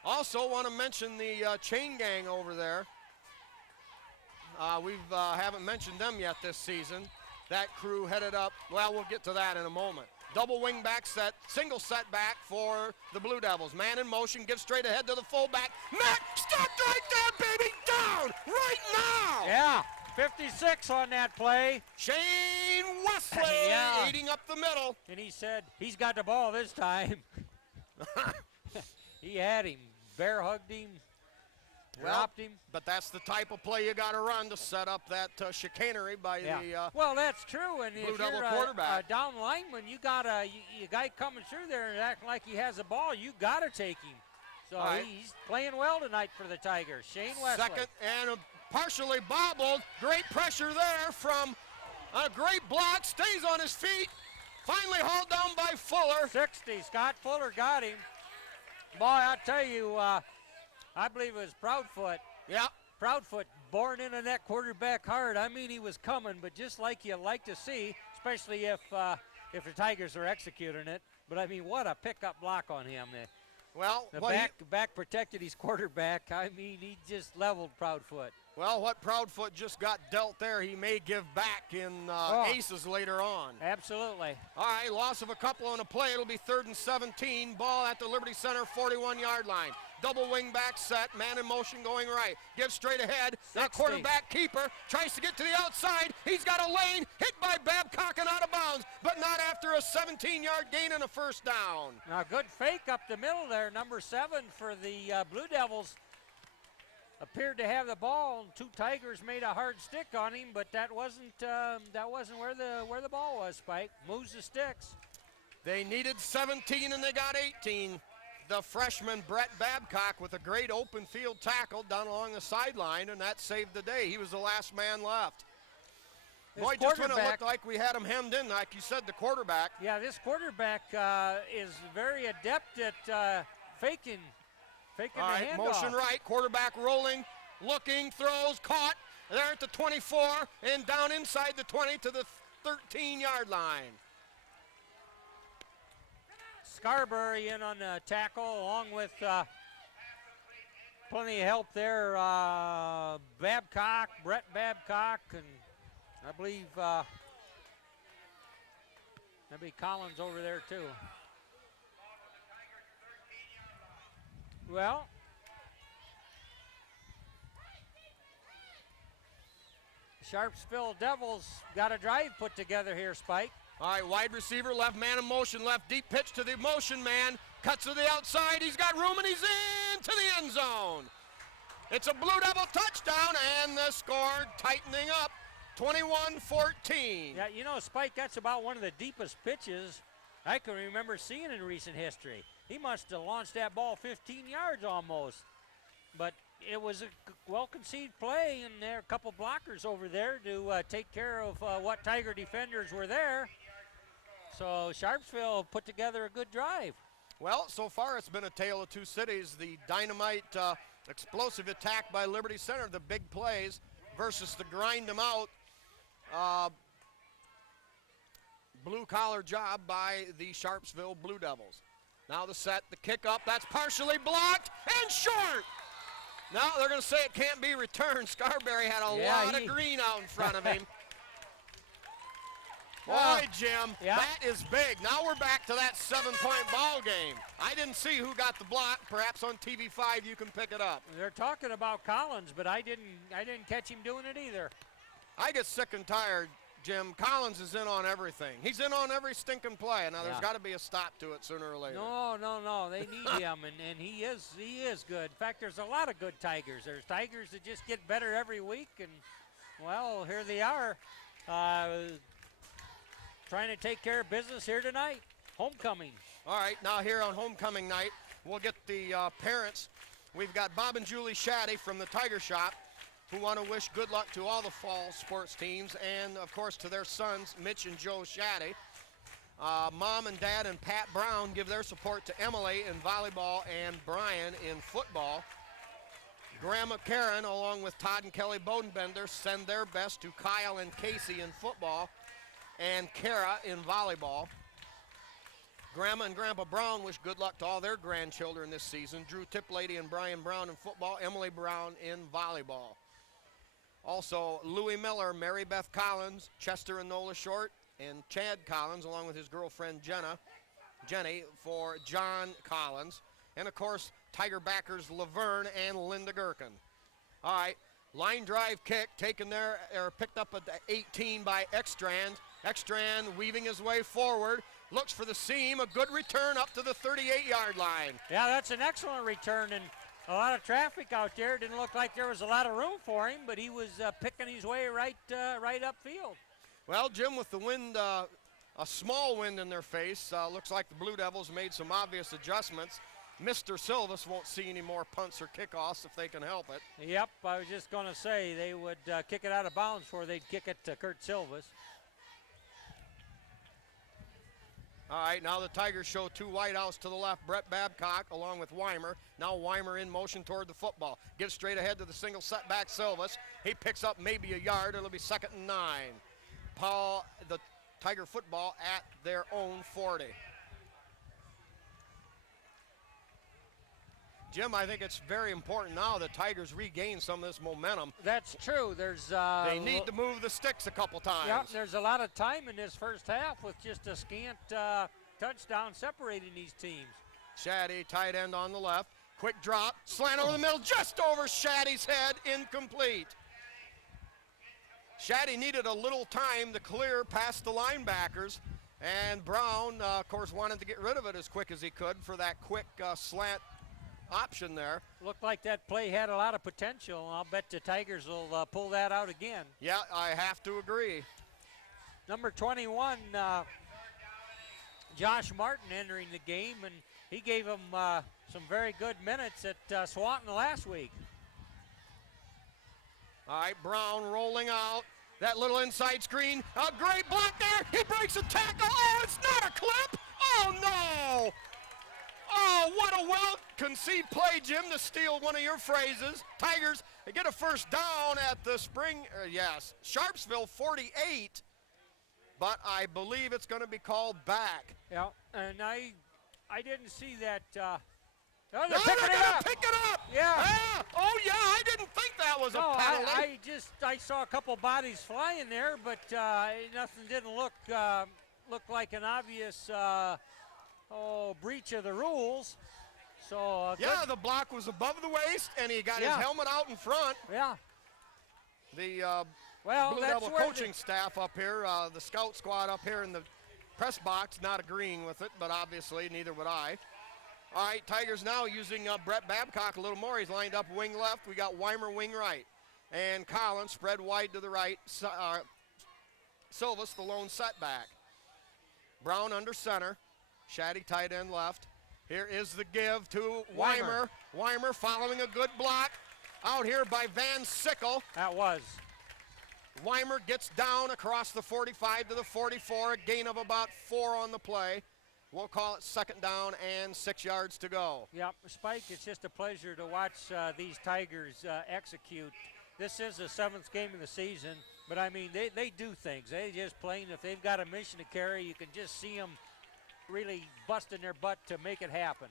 Also want to mention the chain gang over there. We haven't mentioned them yet this season. That crew headed up, well, we'll get to that in a moment. Double wing back set, single set back for the Blue Devils. Man in motion, gives straight ahead to the fullback. Matt, stopped right there, baby, down right now. Yeah, 56 on that play. Shane Wesley eating up the middle. And he said he's got the ball this time. He had him, bear hugged him. Dropped him. But that's the type of play you got to run to set up that chicanery by the well, that's true. And Blue if Devil you're quarterback. A down lineman, you got a guy coming through there and acting like he has a ball, you got to take him. So he's playing well tonight for the Tigers. Shane Wesley. Second and partially bobbled. Great pressure there from a great block. Stays on his feet. Finally hauled down by Fuller. 60. Scott Fuller got him. Boy, I'll tell you, I believe it was Proudfoot. Yeah. Proudfoot born into that quarterback hard. I mean, he was coming, but just like you like to see, especially if the Tigers are executing it. But, I mean, what a pickup block on him. Well, the back protected his quarterback. I mean, he just leveled Proudfoot. Well, what Proudfoot just got dealt there, he may give back in aces later on. Absolutely. All right, loss of a couple on a play. It'll be 3rd and 17. Ball at the Liberty Center 41-yard line. Double wing back set, man in motion going right. Gives straight ahead. Now quarterback keeper tries to get to the outside. He's got a lane, hit by Babcock and out of bounds, but not after a 17-yard gain and a first down. Now good fake up the middle there, number 7 for the Blue Devils. Appeared to have the ball. 2 Tigers made a hard stick on him, but that wasn't where the ball was, Spike. Moves the sticks. They needed 17 and they got 18. The freshman Brett Babcock with a great open field tackle down along the sideline, and that saved the day. He was the last man left. Boy, just when it looked like we had him hemmed in, like you said, the quarterback. Yeah, this quarterback is very adept at faking the handoff. Motion right, quarterback rolling, looking, throws, caught. There at the 24 and down inside the 20 to the 13-yard line. Scarberry in on the tackle along with plenty of help there. Babcock, Brett Babcock, and I believe maybe Collins over there too. Well, Sharpsville Devils got a drive put together here, Spike. All right, wide receiver, left man in motion, left deep pitch to the motion man. Cuts to the outside, he's got room and he's into the end zone. It's a Blue Devil touchdown and the score tightening up, 21-14. Yeah, you know, Spike, that's about one of the deepest pitches I can remember seeing in recent history. He must have launched that ball 15 yards almost. But it was a well-conceived play, and there are a couple blockers over there to take care of what Tiger defenders were there. So Sharpsville put together a good drive. Well, so far it's been a tale of two cities. The dynamite explosive attack by Liberty Center, the big plays, versus the grind them out blue-collar job by the Sharpsville Blue Devils. Now the set, the kick up, that's partially blocked and short. Now they're going to say it can't be returned. Scarberry had a lot of green out in front of him. Boy, Jim, that is big. Now we're back to that 7-point ball game. I didn't see who got the block. Perhaps on TV5 you can pick it up. They're talking about Collins, but I didn't catch him doing it either. I get sick and tired, Jim. Collins is in on everything. He's in on every stinking play. Now there's got to be a stop to it sooner or later. No. They need him, and he is good. In fact, there's a lot of good Tigers. There's Tigers that just get better every week, and well, here they are, trying to take care of business here tonight. Homecoming. All right, now here on homecoming night, we'll get the parents. We've got Bob and Julie Shaddy from the Tiger Shop, who want to wish good luck to all the fall sports teams and, of course, to their sons, Mitch and Joe Shaddy. Mom and Dad and Pat Brown give their support to Emily in volleyball and Brian in football. Grandma Karen, along with Todd and Kelly Bodenbender, send their best to Kyle and Casey in football and Kara in volleyball. Grandma and Grandpa Brown wish good luck to all their grandchildren this season. Drew Tiplady and Brian Brown in football, Emily Brown in volleyball. Also, Louie Miller, Mary Beth Collins, Chester and Nola Short, and Chad Collins, along with his girlfriend Jenny, for John Collins. And, of course, Tiger backers Laverne and Linda Gherkin. All right, line drive kick taken there, or picked up at the 18 by Ekstrand. Ekstrand weaving his way forward, looks for the seam, a good return up to the 38-yard line. Yeah, that's an excellent return, and a lot of traffic out there. Didn't look like there was a lot of room for him, but he was picking his way right upfield. Well, Jim, with the wind, a small wind in their face, looks like the Blue Devils made some obvious adjustments. Mr. Silvis won't see any more punts or kickoffs if they can help it. Yep, I was just going to say they would kick it out of bounds before they'd kick it to Kurt Silvis. All right, now the Tigers show two wideouts to the left. Brett Babcock along with Weimer. Now Weimer in motion toward the football. Gives straight ahead to the single setback Silvis. He picks up maybe a yard. It'll be 2nd and 9. Paul, the Tiger football at their own 40. Jim, I think it's very important now that Tigers regain some of this momentum. That's true. There's they need to move the sticks a couple times. Yeah, there's a lot of time in this first half with just a scant touchdown separating these teams. Shaddy, tight end on the left. Quick drop, slant over the middle, just over Shaddy's head, incomplete. Shaddy needed a little time to clear past the linebackers, and Brown, of course, wanted to get rid of it as quick as he could for that quick slant option there. Looked like that play had a lot of potential. I'll bet the Tigers will pull that out again. Yeah, I have to agree. Number 21, Josh Martin entering the game, and he gave him some very good minutes at Swanton last week. All right, Brown rolling out. That little inside screen, a great block there. He breaks a tackle. Oh, it's not a clip. Oh, no. Oh, what a well-conceived play, Jim, to steal one of your phrases. Tigers, they get a first down at the Sharpsville 48, but I believe it's going to be called back. Yeah, and I didn't see that. They're going to pick it up. Yeah. Oh, yeah, I didn't think that was a penalty. I saw a couple bodies flying there, but nothing didn't look like an obvious breach of the rules. So yeah, the block was above the waist, and he got his helmet out in front. Yeah. The Blue Devil coaching staff up here, the scout squad up here in the press box, not agreeing with it, but obviously neither would I. All right, Tigers now using Brett Babcock a little more. He's lined up wing left. We got Weimer wing right. And Collins spread wide to the right. Silvis, the lone setback. Brown under center. Shaddy tight end left. Here is the give to Weimer. Weimer following a good block out here by Van Sickle. That was. Weimer gets down across the 45 to the 44, a gain of about 4 on the play. We'll call it second down and 6 yards to go. Yep, Spike, it's just a pleasure to watch these Tigers execute. This is the 7th game of the season, but I mean, they do things. They just plain, if they've got a mission to carry, you can just see them really busting their butt to make it happen.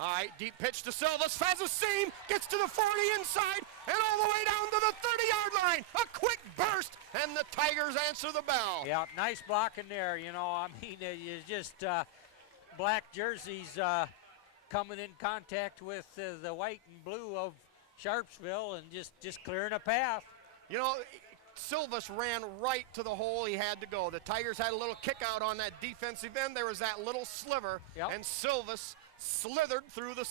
All right, deep pitch to Silvas, has a seam, gets to the 40 inside, and all the way down to the 30-yard line. A quick burst, and the Tigers answer the bell. Yeah, nice blocking there. You know, I mean, it's just black jerseys coming in contact with the white and blue of Sharpsville and just clearing a path. You know, Silvas ran right to the hole he had to go. The Tigers had a little kick out on that defensive end. There was that little sliver, and Silvas slithered through the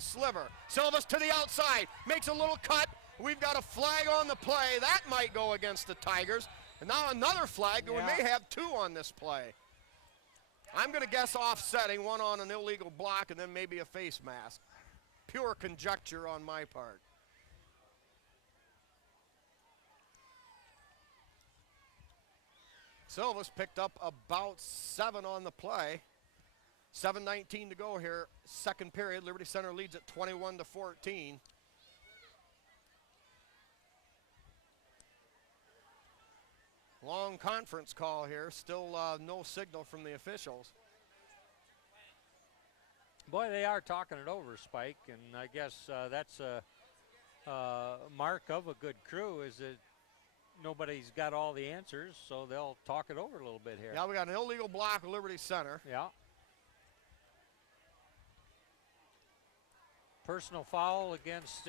sliver. Silvas to the outside, makes a little cut. We've got a flag on the play. That might go against the Tigers. And now another flag. We may have 2 on this play. I'm going to guess offsetting, one on an illegal block and then maybe a face mask. Pure conjecture on my part. Silvas picked up about 7 on the play. 7:19 to go here, second period. Liberty Center leads at 21-14. Long conference call here, still no signal from the officials. Boy, they are talking it over, Spike, and I guess that's a mark of a good crew, is that nobody's got all the answers, so they'll talk it over a little bit here. Yeah, we got an illegal block at Liberty Center. Yeah. Personal foul against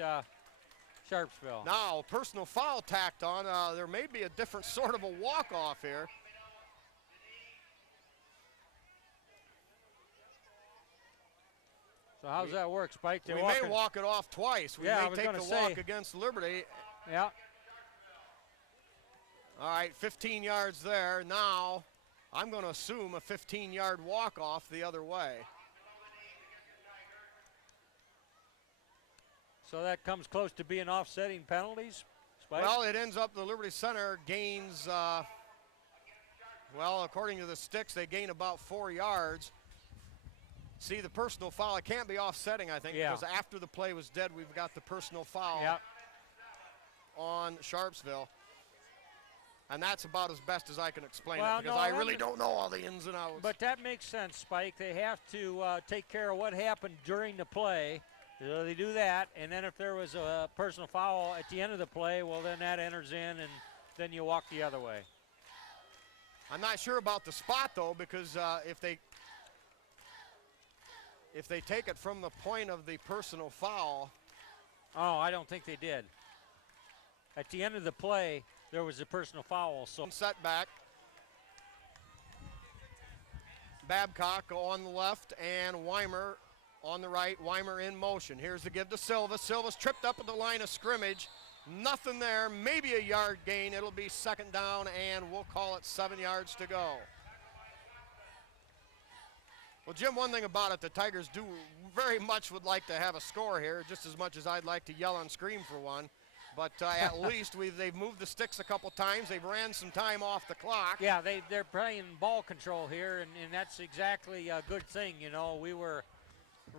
Sharpsville. Now, personal foul tacked on. There may be a different sort of a walk-off here. So how does that work, Spike? We may walk it off twice. We may take the walk against Liberty. Yeah. All right, 15 yards there. Now, I'm going to assume a 15-yard walk-off the other way. So that comes close to being offsetting penalties, Spike? Well, it ends up the Liberty Center gains, well, according to the sticks, they gain about 4 yards. See, the personal foul, it can't be offsetting, I think, because after the play was dead, we've got the personal foul on Sharpsville. And that's about as best as I can explain it, because I really don't know all the ins and outs. But that makes sense, Spike. They have to take care of what happened during the play. So they do that, and then if there was a personal foul at the end of the play, well, then that enters in, and then you walk the other way. I'm not sure about the spot, though, because if they take it from the point of the personal foul. Oh, I don't think they did. At the end of the play, there was a personal foul. So setback. Babcock on the left and Weimer on the right. Weimer in motion. Here's the give to Silvas. Silvas tripped up at the line of scrimmage. Nothing there. Maybe a yard gain. It'll be second down, and we'll call it 7 yards to go. Well, Jim, one thing about it, the Tigers do very much would like to have a score here, just as much as I'd like to yell and scream for one. But at least they've moved the sticks a couple times. They've ran some time off the clock. Yeah, they're playing ball control here, and that's exactly a good thing. You know, we were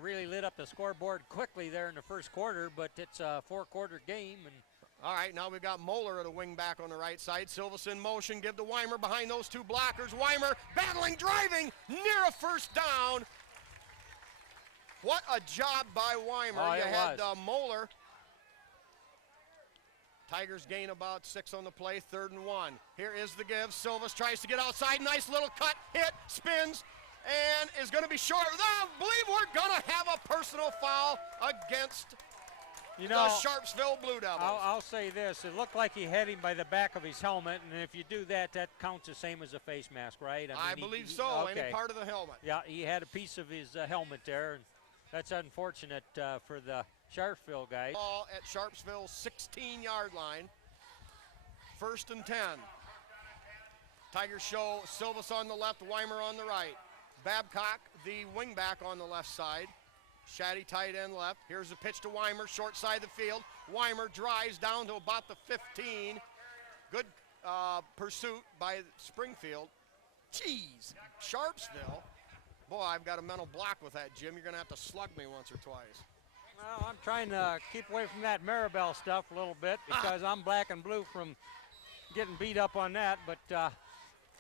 really lit up the scoreboard quickly there in the first quarter, but it's a 4-quarter game. And all right, now we've got Moeller at a wing back on the right side. Silvas in motion, give to Weimer behind those 2 blockers. Weimer battling, driving, near a first down. What a job by Weimer. Oh, you had Moeller. Tigers gain about 6 on the play, 3rd and 1. Here is the give. Silvas tries to get outside. Nice little cut, hit, spins, and is going to be short. I believe we're going to have a personal foul against the Sharpsville Blue Devils. I'll say this. It looked like he had him by the back of his helmet, and if you do that, that counts the same as a face mask, right? I believe so, any part of the helmet. Yeah, he had a piece of his helmet there, and that's unfortunate for the Sharpsville guys. Ball at Sharpsville's 16-yard line. 1st and 10. Tigers show Silvas on the left, Weimer on the right. Babcock, the wingback, on the left side. Shaddy tight end left. Here's a pitch to Weimer, short side of the field. Weimer drives down to about the 15. Good pursuit by Springfield. Jeez, Sharpsville Boy, I've got a mental block with that, Jim. You're going to have to slug me once or twice. Well, I'm trying to keep away from that Maribel stuff a little bit because I'm black and blue from getting beat up on that. But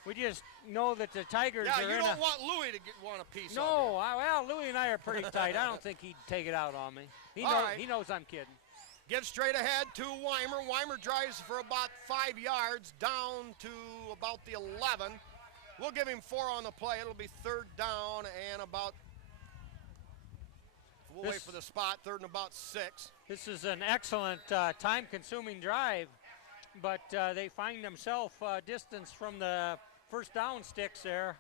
we just know that the Tigers Yeah, are you in don't want Louis to want a piece of No, well, Louis and I are pretty tight. I don't think he'd take it out on me. He knows I'm kidding. Give straight ahead to Weimer. Weimer drives for about 5 yards down to about the 11. We'll give him 4 on the play. It'll be 3rd down and about, we'll wait for the spot, 3rd and about 6. This is an excellent time-consuming drive, but they find themselves distance from the first down sticks there.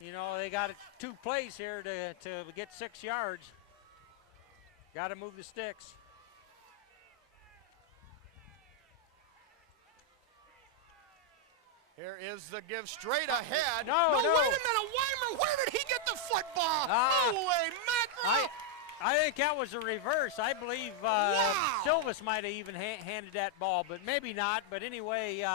You know, they got 2 plays here to get 6 yards. Got to move the sticks. Here is the give straight ahead. No, wait a minute, Weimer, where did he get the football? Holy mackerel! I think that was a reverse. I believe Silvis might have even handed that ball, but maybe not. But anyway,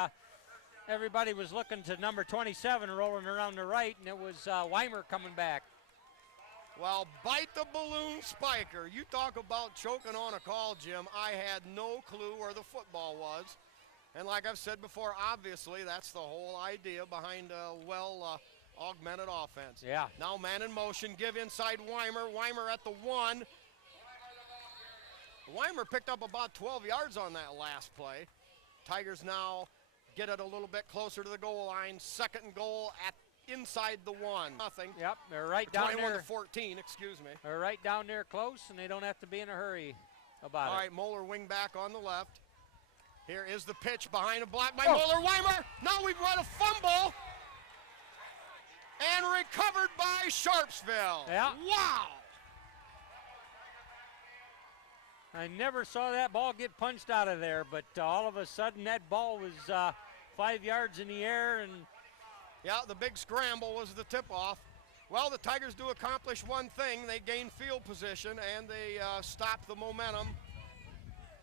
everybody was looking to number 27 rolling around the right, and it was Weimer coming back. Well, bite the balloon spiker. You talk about choking on a call, Jim. I had no clue where the football was. And like I've said before, obviously that's the whole idea behind a augmented offense. Yeah. Now man in motion, give inside Weimer. Weimer at the 1. Weimer picked up about 12 yards on that last play. Tigers now get it a little bit closer to the goal line. 2nd and goal at inside the 1. Nothing. Yep, they're right down 21 there. to 14, excuse me. They're right down there close, and they don't have to be in a hurry about it. All right, Moeller wing back on the left. Here is the pitch behind a block by Moeller. Weimer. Now we've got a fumble. And recovered by Sharpsville. Yeah. Wow. I never saw that ball get punched out of there, but all of a sudden that ball was 5 yards in the air. And yeah, the big scramble was the tip-off. Well, the Tigers do accomplish one thing. They gain field position, and they stop the momentum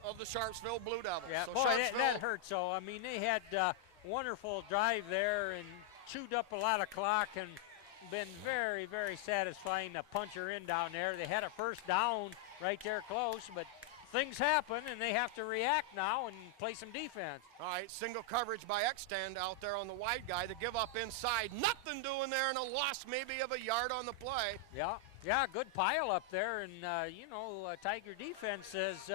of the Sharpsville Blue Devils. Yeah, so boy, that hurt. So, I mean, they had wonderful drive there and chewed up a lot of clock and been very, very satisfying to punch her in down there. They had a first down right there close, but things happen, and they have to react now and play some defense. All right, single coverage by Extend out there on the wide guy. The give up inside. Nothing doing there, and a loss maybe of a yard on the play. Yeah, good pile up there, and, Tiger defense says,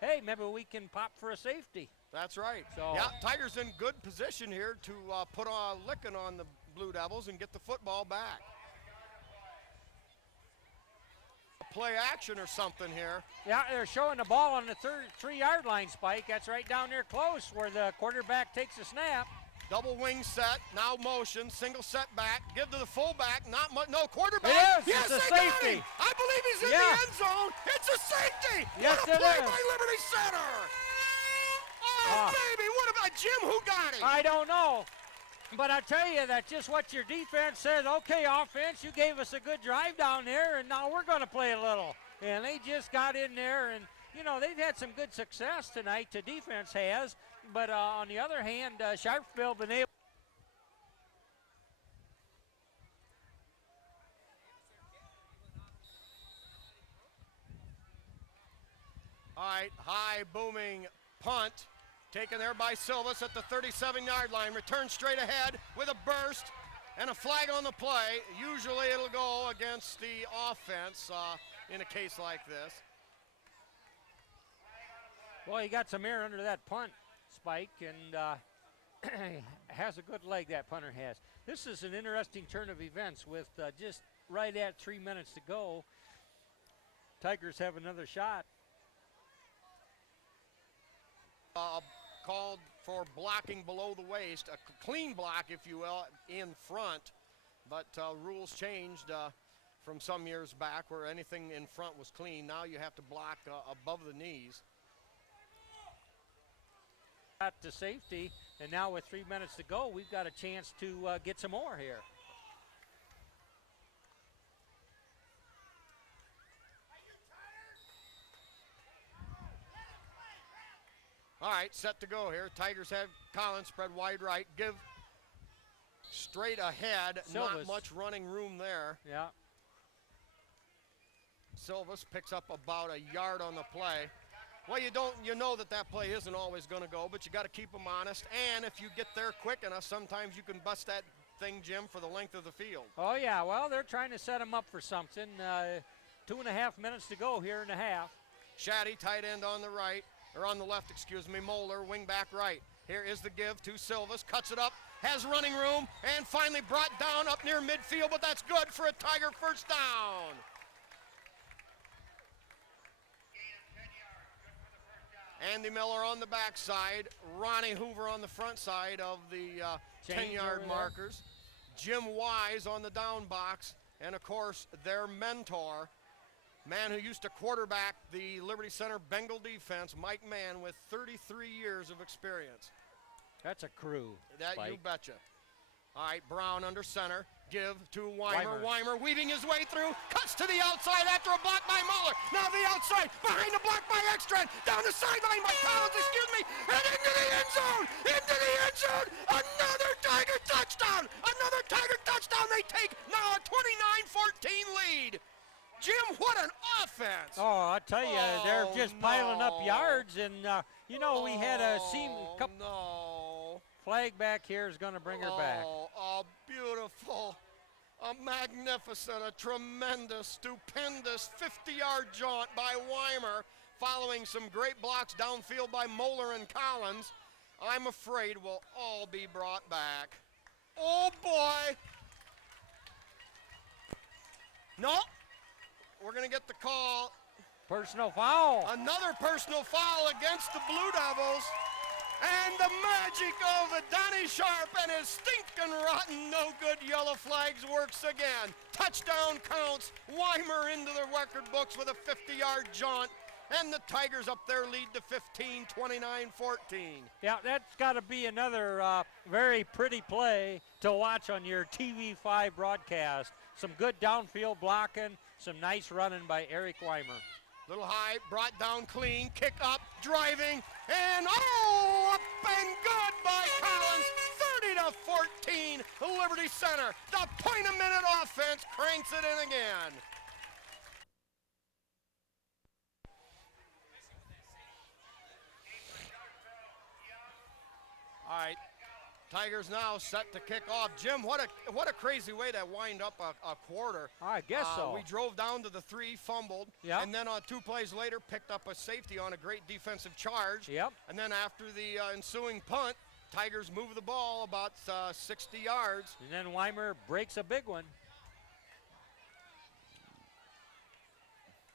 hey, maybe we can pop for a safety. That's right. So, yeah, Tigers in good position here to put a licking on the Blue Devils and get the football back. Play action or something here. Yeah, they're showing the ball on the 3-yard line, Spike. That's right down there close where the quarterback takes a snap. Double wing set, now motion, single set back, give to the fullback, not much, no quarterback. It is, yes, it's a they safety. Got him. I believe he's in the end zone. It's a safety. Yes, what a play it is. by Liberty Center. Oh, baby, what about Jim? Who got him? I don't know. But I tell you, that's just what your defense says. Okay, offense, you gave us a good drive down there, and now we're going to play a little. And they just got in there, and, they've had some good success tonight, the defense has. But on the other hand, Sharpsville been able. All right, high booming punt. Taken there by Silvis at the 37-yard line. Return straight ahead with a burst and a flag on the play. Usually it'll go against the offense in a case like this. Well, he got some air under that punt, Spike, and has a good leg, that punter has. This is an interesting turn of events with just right at 3 minutes to go. Tigers have another shot. Called for blocking below the waist, a clean block, if you will, in front. But rules changed from some years back where anything in front was clean. Now you have to block above the knees. Got to safety, and now with 3 minutes to go, we've got a chance to get some more here. All right, set to go here. Tigers have Collins spread wide right. Give straight ahead. Silvis. Not much running room there. Yeah. Silvas picks up about a yard on the play. Well, you know that play isn't always going to go, but you got to keep them honest. And if you get there quick enough, sometimes you can bust that thing, Jim, for the length of the field. Oh, yeah. Well, they're trying to set him up for something. 2.5 minutes to go here in the half. Shaddy, tight end on the right, or on the left, excuse me. Moeller, wing back right. Here is the give to Silvas. Cuts it up, has running room, and finally brought down up near midfield, but that's good for a Tiger first down. Andy Miller on the backside, Ronnie Hoover on the front side of the 10-yard markers, Jim Wise on the down box, and of course their mentor, man who used to quarterback the Liberty Center Bengal defense, Mike Mann, with 33 years of experience. That's a crew. That Spike. you betcha. All right, Brown under center. Give to Weimer. Weimer weaving his way through. Cuts to the outside after a block by Muller. Now the outside. Behind the block by Ekstrand. Down the sideline by Collins, excuse me. And into the end zone. Into the end zone. Another Tiger touchdown. Another Tiger touchdown. They take now a 29-14 lead. Jim, what an offense. Oh, I tell you, they're just piling up yards. And, you know, we had a flag back here is going to bring her back. Oh, beautiful, a magnificent, a tremendous, stupendous 50-yard jaunt by Weimer, following some great blocks downfield by Moeller and Collins. I'm afraid will all be brought back. Oh, boy. No, we're going to get the call. Personal foul. Another personal foul against the Blue Devils. And the magic of Donnie Sharp and his stinking rotten no good yellow flags works again. Touchdown counts. Weimer into the record books with a 50-yard jaunt. And the Tigers up their lead to 15, 29-14. Yeah, that's got to be another very pretty play to watch on your TV5 broadcast. Some good downfield blocking, some nice running by Eric Weimer. Little high, brought down clean, kick up, driving, and up and good by Collins. 30-14, Liberty Center. The point-a-minute offense cranks it in again. All right, Tigers now set to kick off. Jim, what a crazy way to wind up a quarter. I guess so. We drove down to the 3, fumbled, and then 2 plays later picked up a safety on a great defensive charge. Yep. And then after the ensuing punt, Tigers move the ball about 60 yards. And then Weimer breaks a big one.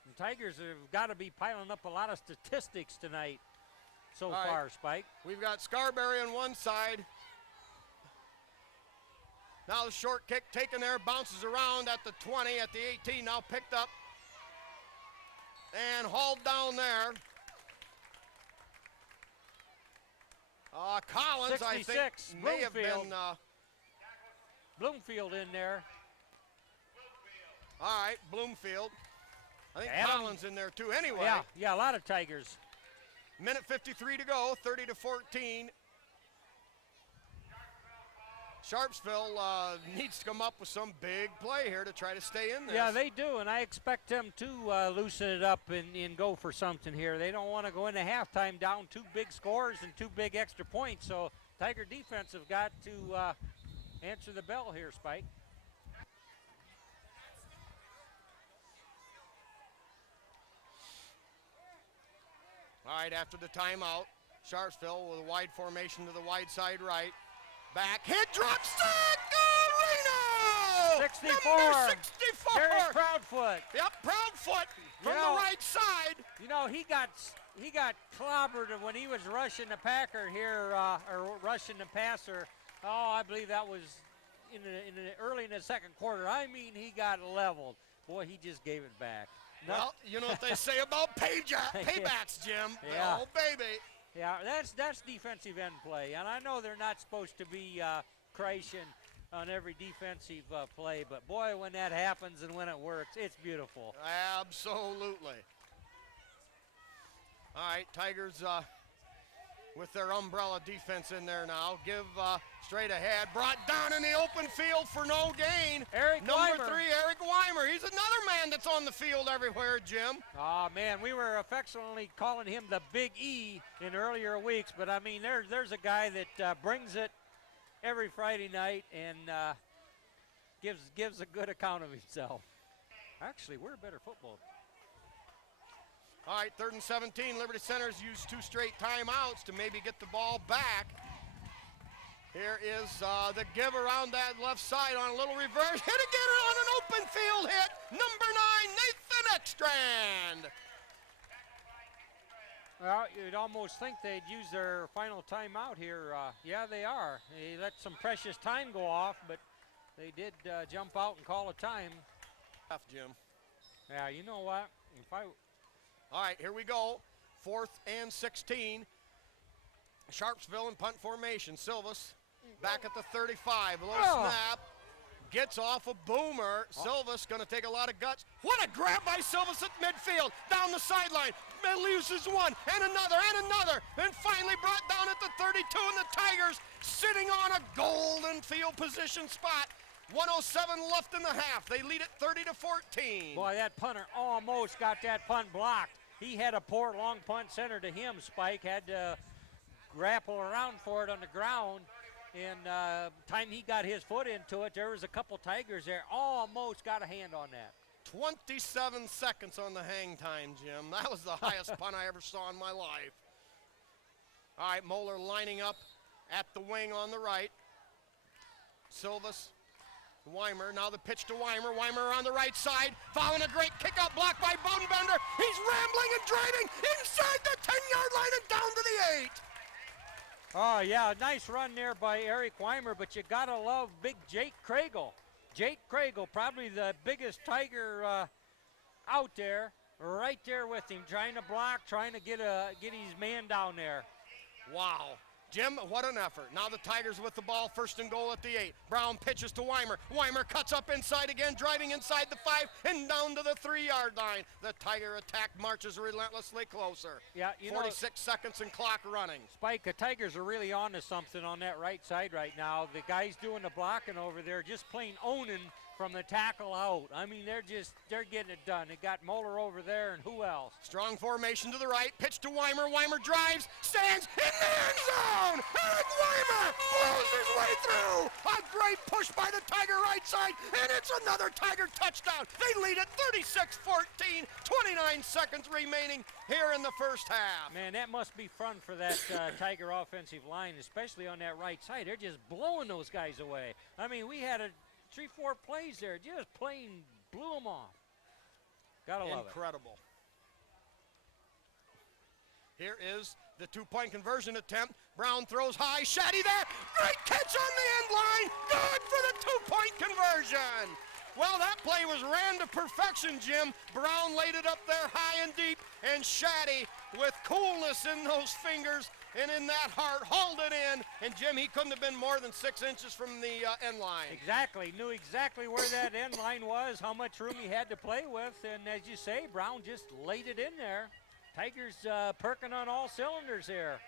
The Tigers have got to be piling up a lot of statistics tonight so far, Spike. We've got Scarberry on one side. Now the short kick taken there, bounces around at the 20, at the 18, now picked up and hauled down there. Collins, 66, I think, may have been. Bloomfield in there. All right, Bloomfield. I think Adam. Collins in there too. Anyway. Yeah, a lot of Tigers. Minute 53 to go, 30-14. Sharpsville needs to come up with some big play here to try to stay in this. Yeah, they do, and I expect them to loosen it up and go for something here. They don't want to go into halftime down 2 big scores and 2 big extra points, so Tiger defense have got to answer the bell here, Spike. All right, after the timeout, Sharpsville with a wide formation to the wide side right. Back, hit, drop, stick, Reno! 64. Number 64. Terry Proudfoot. Yep, Proudfoot from the right side. You know, he got clobbered when he was rushing the Packer here, or rushing the passer. Oh, I believe that was early in the second quarter. I mean, he got leveled. Boy, he just gave it back. Well, you know what they say about paybacks, Jim. Yeah. Oh, baby. Yeah, that's defensive end play, and I know they're not supposed to be crashing on every defensive play, but boy, when that happens and when it works, it's beautiful. Absolutely. All right, Tigers with their umbrella defense in there now. Give straight ahead. Brought down in the open field for no gain. Number 3, Eric Weimer. He's another man that's on the field everywhere, Jim. Oh, man, we were affectionately calling him the Big E in earlier weeks, but, I mean, there's a guy that brings it every Friday night and gives a good account of himself. Actually, we're a better football. All right, 3rd and 17. Liberty Centers used 2 straight timeouts to maybe get the ball back. Here is the give around that left side on a little reverse. Hit again on an open field hit. Number 9, Nathan Ekstrand. Well, you'd almost think they'd use their final timeout here. Yeah, they are. They let some precious time go off, but they did jump out and call a time. Tough, Jim. Yeah, you know what? All right, here we go. 4th and 16. Sharpsville in punt formation. Silvas back at the 35. A little snap. Gets off a boomer. Silvas going to take a lot of guts. What a grab by Silvas at midfield. Down the sideline. Loses one and another and another. And finally brought down at the 32. And the Tigers sitting on a golden field position spot. 107 left in the half. They lead it 30-14. Boy, that punter almost got that punt blocked. He had a poor long punt center to him. Spike had to grapple around for it on the ground. And time he got his foot into it, there was a couple Tigers there. Almost got a hand on that. 27 seconds on the hang time, Jim. That was the highest punt I ever saw in my life. All right, Moeller lining up at the wing on the right. Silvas. Weimer, now the pitch to Weimer. Weimer on the right side, following a great kick-out block by Bodenbender. He's rambling and driving inside the 10-yard line and down to the 8. Oh, yeah, nice run there by Eric Weimer, but you got to love big Jake Craigle. Jake Craigle, probably the biggest Tiger out there, right there with him, trying to block, trying to get his man down there. Wow. Jim, what an effort. Now the Tigers with the ball, 1st and goal at the 8. Brown pitches to Weimer. Weimer cuts up inside again, driving inside the 5 and down to the 3-yard line. The Tiger attack marches relentlessly closer. Yeah, 46 seconds and clock running. Spike, the Tigers are really on to something on that right side right now. The guys doing the blocking over there just plain owning from the tackle out. I mean, they're getting it done. They got Moeller over there, and who else? Strong formation to the right, pitch to Weimer. Weimer drives, stands in the end zone. Eric Weimer blows his way through. A great push by the Tiger right side, and it's another Tiger touchdown. They lead at 36-14, 29 seconds remaining here in the first half. Man, that must be fun for that Tiger offensive line, especially on that right side. They're just blowing those guys away. I mean, we had 3-4 plays there, just plain blew them off. Gotta love it. Incredible. Here is the 2-point conversion attempt. Brown throws high, Shaddy there. Great catch on the end line. Good for the 2-point conversion. Well, that play was ran to perfection, Jim. Brown laid it up there high and deep, and Shaddy, with coolness in those fingers and in that heart, hauled it in. And, Jim, he couldn't have been more than 6 inches from the end line. Exactly. Knew exactly where that end line was, how much room he had to play with. And as you say, Brown just laid it in there. Tigers perking on all cylinders here.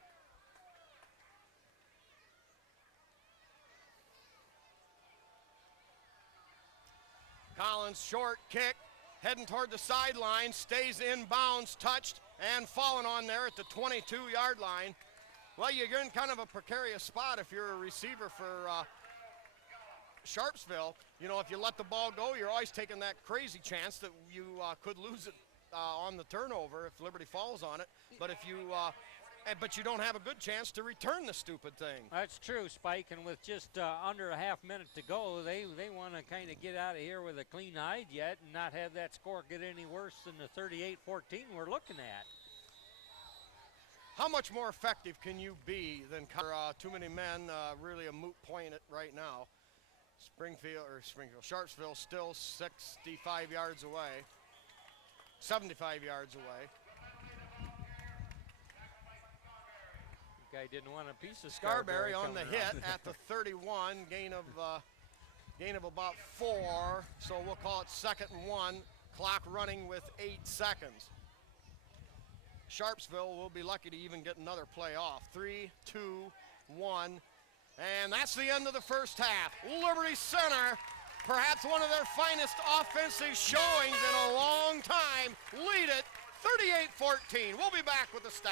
Collins, short kick, heading toward the sideline, stays in bounds, touched, and fallen on there at the 22-yard line. Well, you're in kind of a precarious spot if you're a receiver for Sharpsville. You know, if you let the ball go, you're always taking that crazy chance that you could lose it on the turnover if Liberty falls on it. But if you but you don't have a good chance to return the stupid thing. That's true, Spike, and with just under a half minute to go, they want to kind of get out of here with a clean hide yet and not have that score get any worse than the 38-14 we're looking at. How much more effective can you be than too many men? Really a moot point right now. Sharpsville still 65 yards away, 75 yards away. Guy didn't want a piece of Scarberry on the hit at the 31, gain of about 4, so we'll call it 2nd and 1. Clock running with 8 seconds. Sharpsville will be lucky to even get another play off. 3, 2, 1, and that's the end of the first half. Liberty Center, perhaps one of their finest offensive showings in a long time, lead it 38-14. We'll be back with the stat.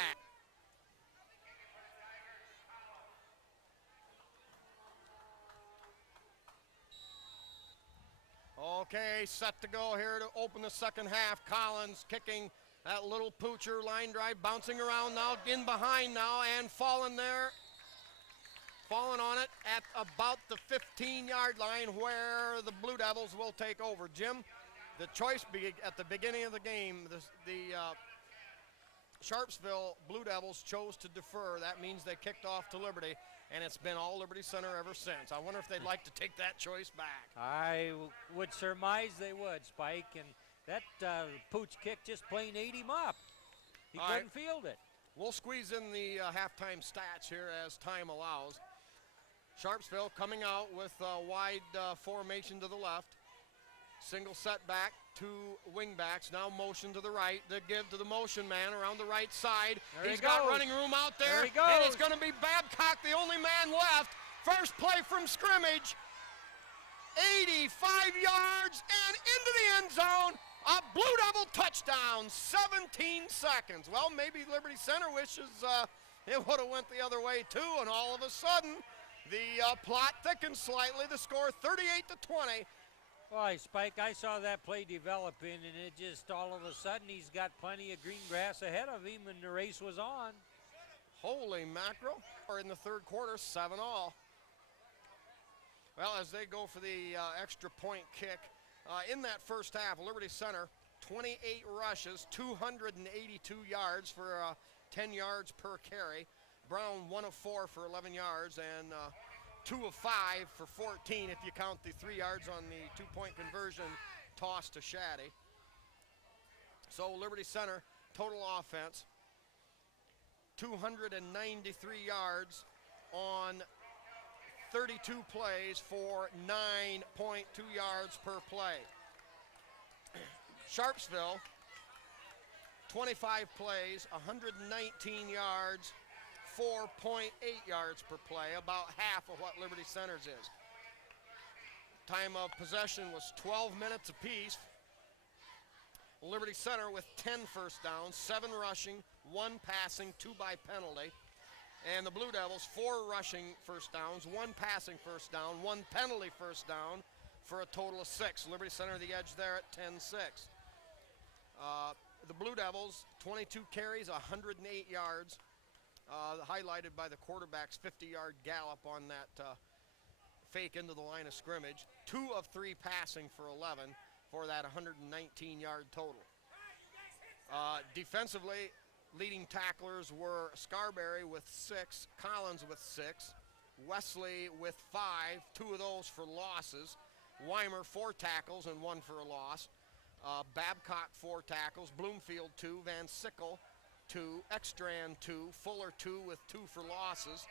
Okay, set to go here to open the second half. Collins kicking that little poocher, line drive, bouncing around now, in behind now, and falling there. Falling on it at about the 15-yard line where the Blue Devils will take over. Jim, the choice at the beginning of the game, the Sharpsville Blue Devils chose to defer. That means they kicked off to Liberty, and it's been all Liberty Center ever since. I wonder if they'd like to take that choice back. I would surmise they would, Spike, and that pooch kick just plain ate him up. He couldn't field it. We'll squeeze in the halftime stats here as time allows. Sharpsville coming out with a wide formation to the left. Single setback, 2 wingbacks, now motion to the right. The give to the motion man around the right side. He's got running room out there. And it's going to be Babcock, the only man left. First play from scrimmage. 85 yards and into the end zone. A Blue Devil touchdown, 17 seconds. Well, maybe Liberty Center wishes it would have went the other way too, and all of a sudden, the plot thickens slightly. The score 38-20. Boy, Spike, I saw that play developing, and it just all of a sudden he's got plenty of green grass ahead of him, and the race was on. Holy mackerel. Or in the third quarter, 7-all. Well, as they go for the extra point kick, in that first half, Liberty Center, 28 rushes, 282 yards for 10 yards per carry. Brown, 1 of 4 for 11 yards, and 2 of 5 for 14 if you count the 3 yards on the 2-point conversion toss to Shaddy. So Liberty Center, total offense, 293 yards on 32 plays for 9.2 yards per play. Sharpsville, 25 plays, 119 yards, 4.8 yards per play, about half of what Liberty Center's is. Time of possession was 12 minutes apiece. Liberty Center with 10 first downs, 7 rushing, 1 passing, 2 by penalty. And the Blue Devils, 4 rushing first downs, 1 passing first down, 1 penalty first down for a total of 6. Liberty Center the edge there at 10-6. The Blue Devils, 22 carries, 108 yards, highlighted by the quarterback's 50-yard gallop on that fake into the line of scrimmage. 2 of 3 passing for 11 for that 119-yard total. Defensively, leading tacklers were Scarberry with 6, Collins with 6, Wesley with 5, 2 of those for losses, Weimer 4 tackles and 1 for a loss, Babcock 4 tackles, Bloomfield 2, Van Sickle 2, Ekstrand 2, Fuller 2 with 2 for losses,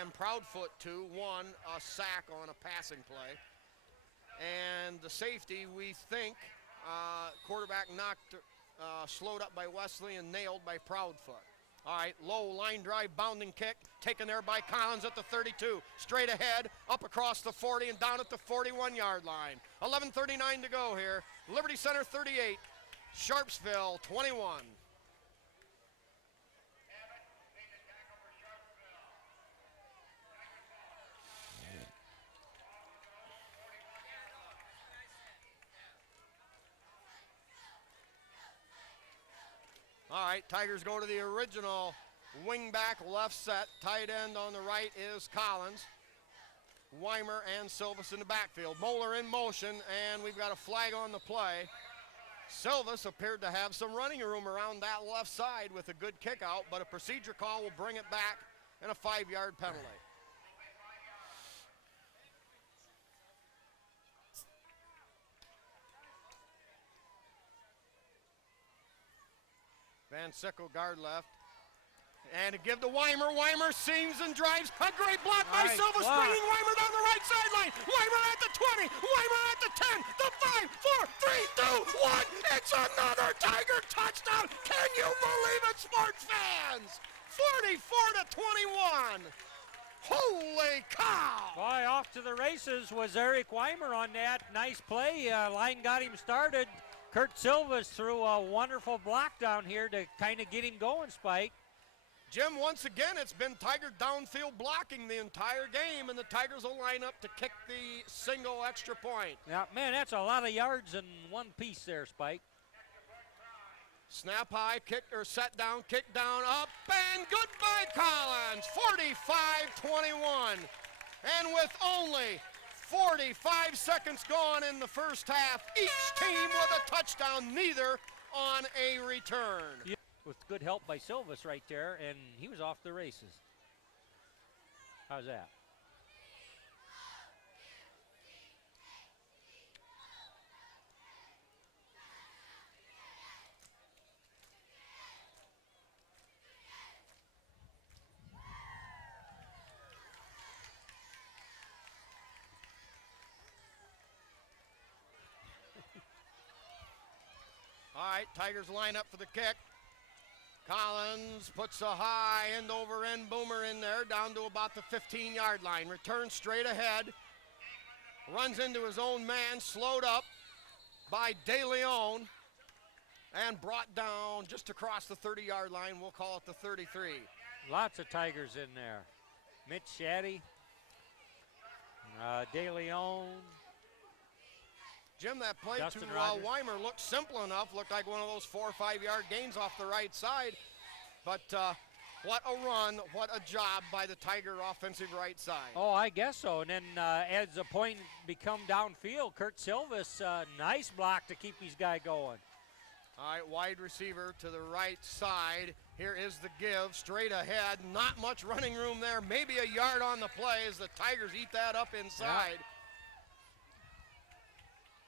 and Proudfoot 2, 1 a sack on a passing play. And the safety, we think, quarterback knocked, slowed up by Wesley and nailed by Proudfoot. All right, low line drive, bounding kick, taken there by Collins at the 32. Straight ahead, up across the 40 and down at the 41-yard line. 11:39 to go here. Liberty Center 38, Sharpsville 21. All right, Tigers go to the original wingback left set. Tight end on the right is Collins. Weimer and Silvas in the backfield. Moeller in motion, and we've got a flag on the play. Silvas appeared to have some running room around that left side with a good kick out, but a procedure call will bring it back and a 5-yard penalty. Van Sickle, guard left. And to give to Weimer. Weimer seams and drives. A great block by Nice Silva, block. springing Weimer down the right sideline. Weimer at the 20. Weimer at the 10. The 5, 4, 3, 2, 1. It's another Tiger touchdown. Can you believe it, sports fans? 44 to 21. Holy cow! Boy, off to the races was Eric Weimer on that. Nice play. Line got him started. Kurt Silvas threw a wonderful block down here to kind of get him going, Spike. Jim, once again, it's been Tiger downfield blocking the entire game, and the Tigers will line up to kick the single extra point. Yeah, man, that's a lot of yards in one piece there, Spike. Snap high, kick or set down, kick down, up, and goodbye, Collins. 45-21. And with only 45 seconds gone in the first half, each team with a touchdown, neither on a return. Yeah, with good help by Silvas right there, and he was off the races. How's that? All right, Tigers line up for the kick. Collins puts a high end over end boomer in there down to about the 15-yard line. Returns straight ahead. Runs into his own man, slowed up by De Leon and brought down just across the 30-yard line. We'll call it the 33. Lots of Tigers in there. Mitch Shaddy, De Leon. Jim, that play Justin to Rogers. Weimer looked simple enough. Looked like one of those 4 or 5 yard gains off the right side. But what a run, what a job by the Tiger offensive right side. Oh, I guess so. And then as the point become downfield, Kurt Silvas, nice block to keep his guy going. All right, wide receiver to the right side. Here is the give, straight ahead. Not much running room there. Maybe a yard on the play as the Tigers eat that up inside.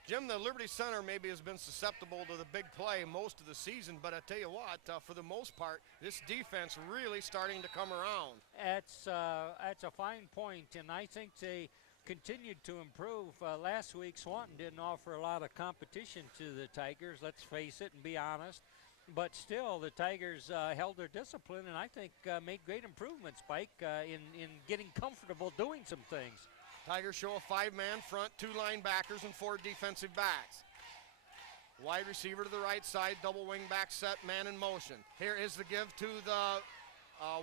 Jim, the Liberty Center maybe has been susceptible to the big play most of the season, but I tell you what, for the most part, this defense really starting to come around. That's a fine point, and I think they continued to improve. Last week, Swanton didn't offer a lot of competition to the Tigers, let's face it and be honest. But still, the Tigers held their discipline, and I think made great improvements, Spike, in getting comfortable doing some things. Tigers show a 5-man front, 2 linebackers and 4 defensive backs. Wide receiver to the right side, double wing back set, man in motion. Here is the give to the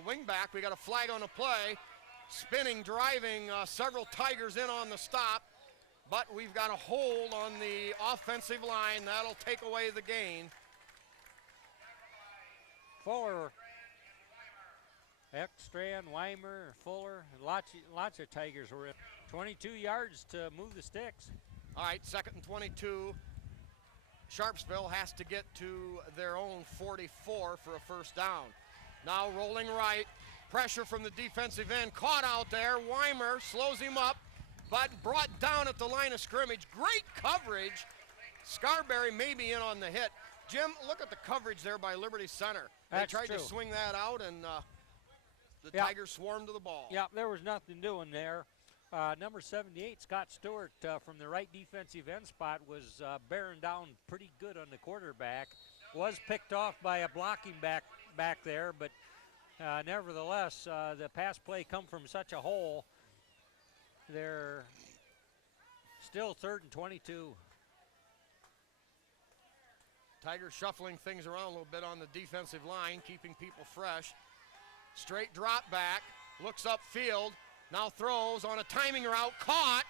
wing back. We got a flag on the play. Spinning, driving several Tigers in on the stop, but we've got a hold on the offensive line. That'll take away the gain. Fuller, Ekstrand, Weimer, Fuller, lots of Tigers were in. 22 yards to move the sticks. All right, 2nd and 22. Sharpsville has to get to their own 44 for a first down. Now rolling right, pressure from the defensive end, caught out there. Weimer slows him up, but brought down at the line of scrimmage. Great coverage. Scarberry may be in on the hit. Jim, look at the coverage there by Liberty Center. They That's tried true. to swing that out, and the Yep. Tigers swarmed to the ball. Yeah, there was nothing doing there. Number 78, Scott Stewart, from the right defensive end spot, was bearing down pretty good on the quarterback. Was picked off by a blocking back there, but nevertheless, the pass play come from such a hole. They're still 3rd and 22. Tigers shuffling things around a little bit on the defensive line, keeping people fresh. Straight drop back, looks upfield, now throws on a timing route, caught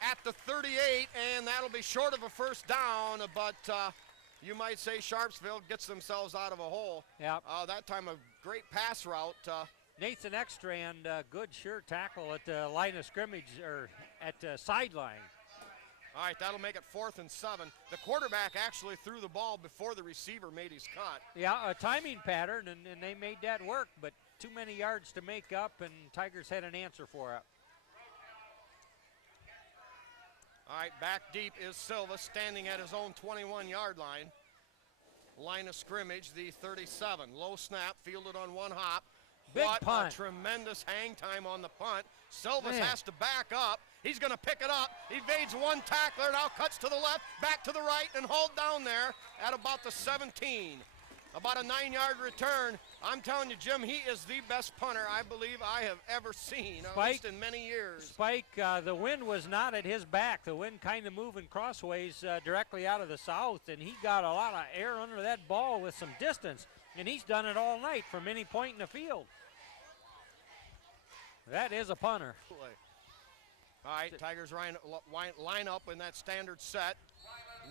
at the 38, and that'll be short of a first down, but you might say Sharpsville gets themselves out of a hole. Yep. That time a great pass route. Nathan Ekstrand, good sure tackle at the line of scrimmage, or at the sideline. All right, that'll make it 4th and 7. The quarterback actually threw the ball before the receiver made his cut. Yeah, a timing pattern, and they made that work, but too many yards to make up, and Tigers had an answer for it. All right, back deep is Silva, standing at his own 21-yard line. line of scrimmage, the 37. Low snap, fielded on one hop. Big What punt. a tremendous hang time on the punt. Silvas Man. has to back up. He's going to pick it up. Evades one tackler, now cuts to the left, back to the right, and hauled down there at about the 17. About a 9-yard return. I'm telling you, Jim, he is the best punter I believe I have ever seen, at least in many years. Spike, the wind was not at his back. The wind kind of moving crossways directly out of the south, and he got a lot of air under that ball with some distance, and he's done it all night from any point in the field. That is a punter. All right, Tigers line up in that standard set.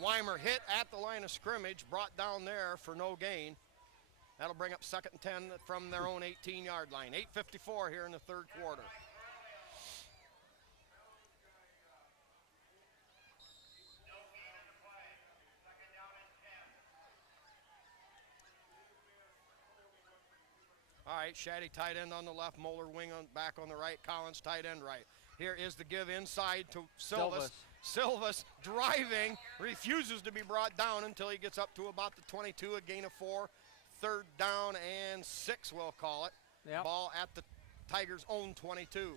Weimer hit at the line of scrimmage, brought down there for no gain. That'll bring up 2nd and 10 from their own 18-yard line. 8:54 here in the third quarter. All right, Shaddy tight end on the left, Moeller wing back on the right, Collins tight end right. Here is the give inside to Silvas. Silvas driving, refuses to be brought down until he gets up to about the 22, a gain of 4. 3rd down and 6, we'll call it. Yep. Ball at the Tigers' own 22.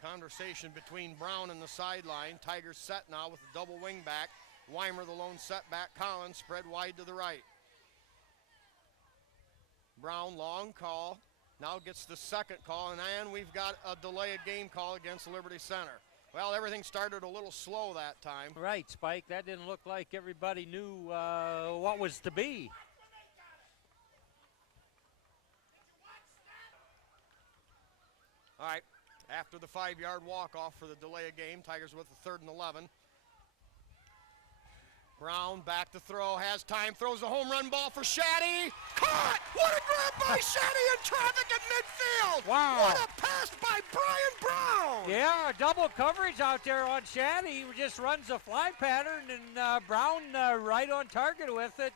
Conversation between Brown and the sideline. Tigers set now with the double wing back. Weimer, the lone setback. Collins spread wide to the right. Brown, long call. Now gets the second call, and we've got a delay of game call against Liberty Center. Well, everything started a little slow that time. Right, Spike. That didn't look like everybody knew what was to be. All right, after the 5-yard walk-off for the delay of game, Tigers with the 3rd and 11. Brown back to throw, has time, throws the home run ball for Shaddy. Caught! What a grab by Shaddy in traffic at midfield! Wow. What a pass by Brian Brown! Yeah, double coverage out there on Shaddy. He just runs a fly pattern, and Brown right on target with it.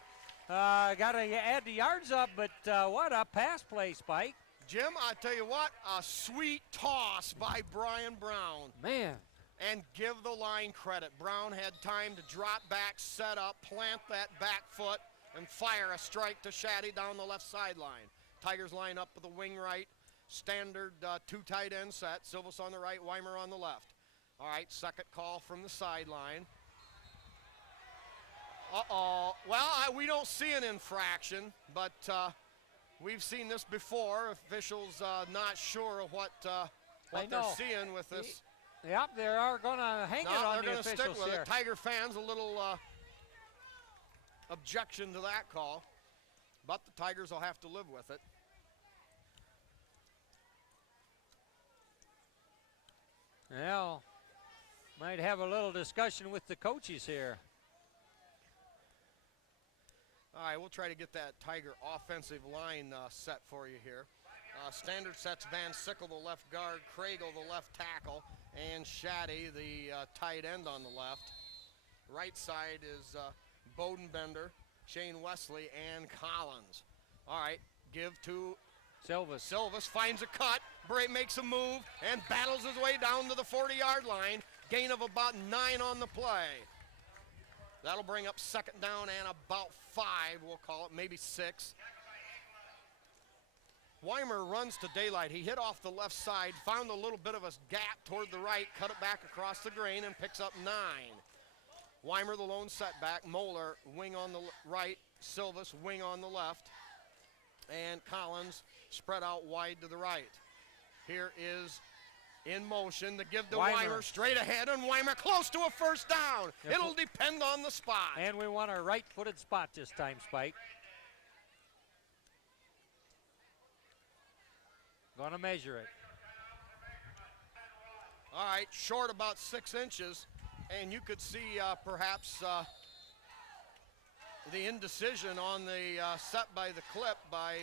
Got to add the yards up, but what a pass play, Spike. Jim, I tell you what, a sweet toss by Brian Brown. Man. And give the line credit. Brown had time to drop back, set up, plant that back foot, and fire a strike to Shaddy down the left sideline. Tigers line up with the wing right, standard 2 tight end set. Silvas on the right, Weimer on the left. All right, second call from the sideline. Uh-oh. Well, we don't see an infraction, but we've seen this before. Officials not sure of what they're seeing with this. Yep, they are going to hang it on the officials stick with here. it. Tiger fans, a little objection to that call, but the Tigers will have to live with it. Well, might have a little discussion with the coaches here. All right, we'll try to get that Tiger offensive line set for you here. Standard sets Van Sickle, the left guard, Craigle, the left tackle, and Shaddy, the tight end on the left. Right side is Bodenbender, Shane Wesley, and Collins. All right, give to Silvas. Silvas, finds a cut, Bray makes a move, and battles his way down to the 40-yard line. Gain of about 9 on the play. That'll bring up 2nd down and about 5, we'll call it, maybe 6. Weimer runs to daylight. He hit off the left side, found a little bit of a gap toward the right, cut it back across the grain, and picks up 9. Weimer, the lone setback. Moeller, wing on the right. Silvas, wing on the left. And Collins spread out wide to the right. Here is in motion to give to Weimer straight ahead, and Weimer close to a 1st down. Yep. It'll depend on the spot. And we want a right-footed spot this time, Spike. Gonna measure it. All right, short about 6 inches, and you could see perhaps the indecision on the set by the clip by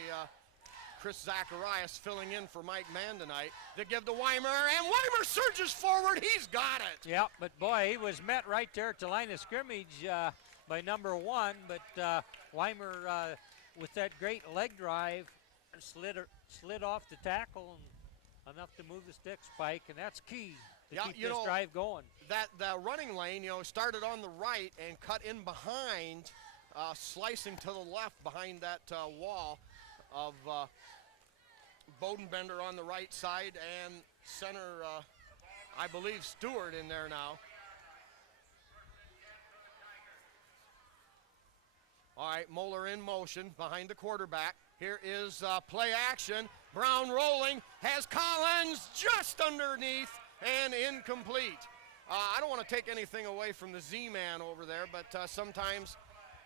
Chris Zacharias filling in for Mike Mann tonight. They give to Weimer, and Weimer surges forward. He's got it. Yep, but boy, he was met right there at the line of scrimmage. by number 1, but Weimer with that great leg drive slid off the tackle and enough to move the stick, Spike, and that's key to keep this drive going. That running lane, started on the right and cut in behind, slicing to the left behind that wall of Bodenbender on the right side and center, I believe, Stewart in there now. All right, Moeller in motion behind the quarterback. Here is play action. Brown rolling, has Collins just underneath and incomplete. I don't want to take anything away from the Z-man over there, but sometimes,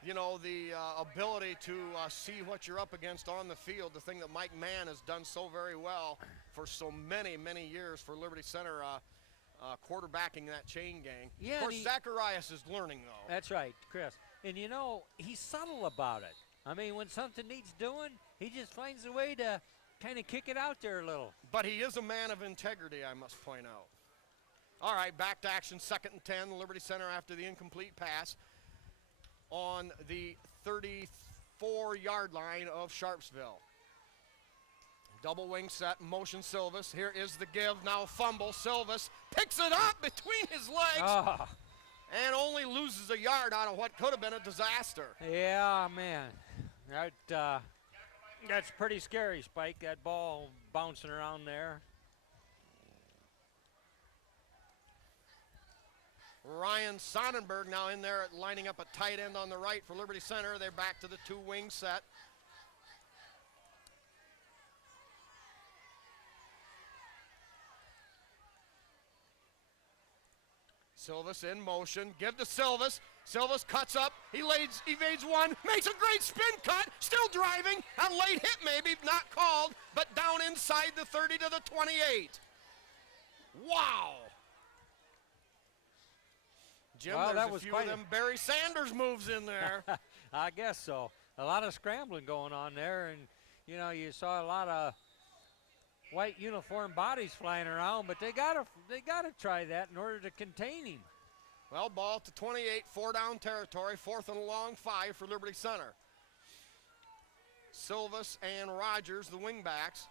the ability to see what you're up against on the field, the thing that Mike Mann has done so very well for so many, many years for Liberty Center, quarterbacking that chain gang. Yeah, of course, Zacharias is learning, though. That's right, Chris. And, he's subtle about it. I mean, when something needs doing, he just finds a way to kind of kick it out there a little. But he is a man of integrity, I must point out. All right, back to action, 2nd and 10, Liberty Center after the incomplete pass on the 34-yard line of Sharpsville. Double wing set, motion Silvis. Here is the give, now fumble. Silvis picks it up between his legs and only loses a yard out of what could have been a disaster. Yeah, man. That's pretty scary, Spike, that ball bouncing around there. Ryan Sonnenberg now in there lining up a tight end on the right for Liberty Center. They're back to the 2-wing set. Silvis in motion, give to Silvis. Silvis cuts up, he evades one, makes a great spin cut, still driving, a late hit maybe, not called, but down inside the 30 to the 28. Wow. Jim, well, there's a few of them Barry Sanders moves in there. I guess so. A lot of scrambling going on there, and, you saw a lot of white uniform bodies flying around, but they gotta try that in order to contain him. Well, ball to 28, 4-down territory, 4th and a long 5 for Liberty Center. Silvis and Rogers, the wingbacks.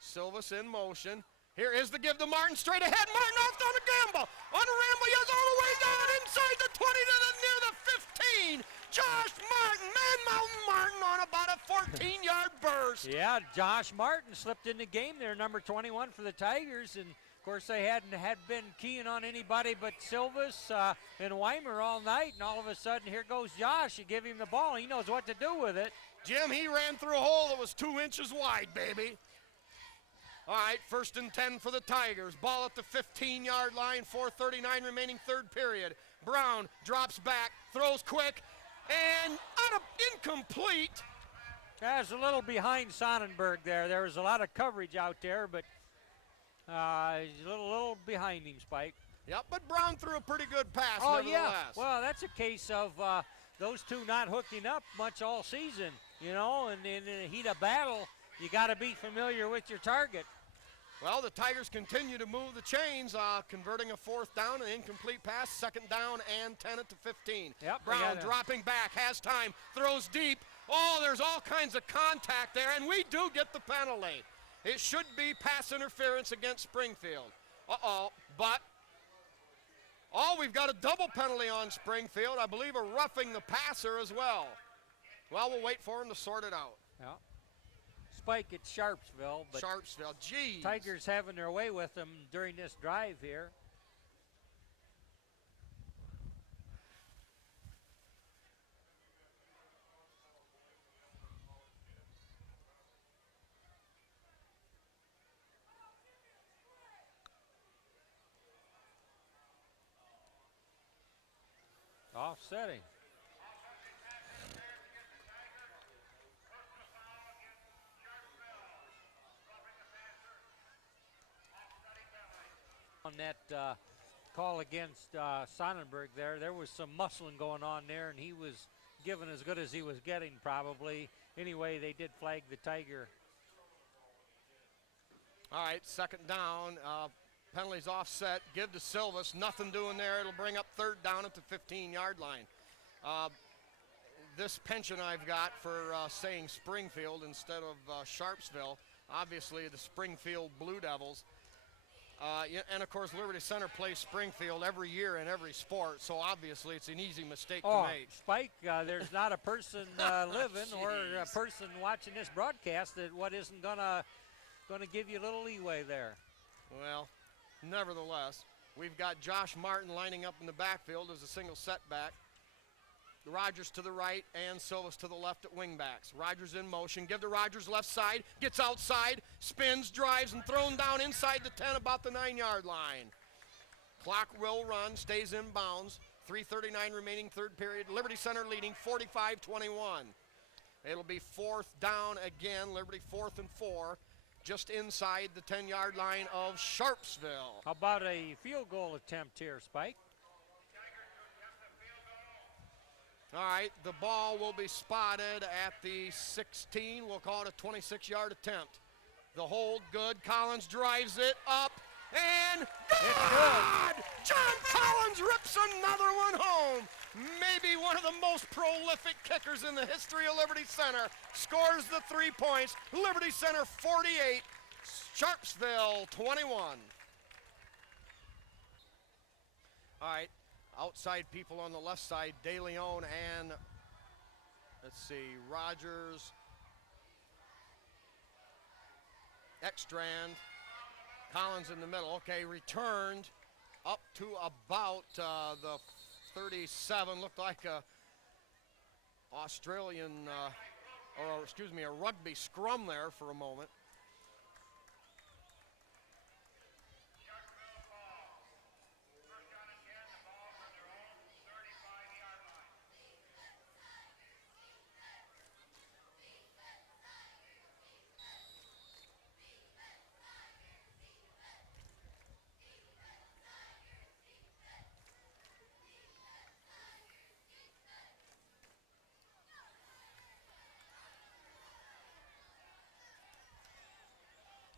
Silvis in motion. Here is the give to Martin, straight ahead. Martin off on a gamble. On a ramble, yes, all the way down inside the 20 to near the 15. Josh Martin, Man Mountain Martin on about a 14-yard burst. Yeah, Josh Martin slipped in the game there, number 21 for the Tigers, and of course they hadn't been keying on anybody but Silvis and Weimer all night, and all of a sudden here goes Josh. You give him the ball, he knows what to do with it. Jim, he ran through a hole that was 2 inches wide, baby. All right, 1st and 10 for the Tigers. Ball at the 15-yard line, 4:39 remaining, 3rd period. Brown drops back, throws quick, and incomplete. That's a little behind Sonnenberg there. There was a lot of coverage out there, but he's a little behind him, Spike. Yep, but Brown threw a pretty good pass, oh, nevertheless. Yeah. Well, that's a case of those two not hooking up much all season, and in the heat of battle, you got to be familiar with your target. Well, the Tigers continue to move the chains, converting a 4th down, an incomplete pass, 2nd down and 10 at the 15. Yep, Brown dropping back, has time, throws deep. Oh, there's all kinds of contact there, and we do get the penalty. It should be pass interference against Springfield. But we've got a double penalty on Springfield. I believe a roughing the passer as well. Well, we'll wait for him to sort it out. Yeah. Spike at Sharpsville, but Sharpsville, geez. Tigers having their way with them during this drive here. Offsetting. On that call against Sonnenberg there was some muscling going on there, and he was given as good as he was getting probably. Anyway, they did flag the Tiger. All right, 2nd down. Penalties offset. Give to Silvas. Nothing doing there. It'll bring up third down at the 15-yard line. This penchant I've got for saying Springfield instead of Sharpsville. Obviously, the Springfield Blue Devils. And, of course, Liberty Center plays Springfield every year in every sport, so obviously it's an easy mistake to make. Spike, there's not a person living or a person watching this broadcast that isn't gonna give you a little leeway there. Well, nevertheless, we've got Josh Martin lining up in the backfield as a single setback. Rogers to the right and Silvas to the left at wingbacks. Rogers in motion. Give to Rogers left side. Gets outside. Spins, drives, and thrown down inside the 10 about the 9-yard line. Clock will run. Stays in bounds. 3:39 remaining third period. Liberty Center leading 45-21. It'll be fourth down again. Liberty 4th and 4. Just inside the 10-yard line of Sharpsville. How about a field goal attempt here, Spike? All right, the ball will be spotted at the 16. We'll call it a 26-yard attempt. The hold, good. Collins drives it up, and good! John Collins rips another one home. Maybe one of the most prolific kickers in the history of Liberty Center. Scores the 3 points. Liberty Center 48, Sharpsville 21. All right. Outside people on the left side, De Leon and, let's see, Rogers, Ekstrand, Collins in the middle. Okay, returned up to about the 37. Looked like a Australian, a rugby scrum there for a moment.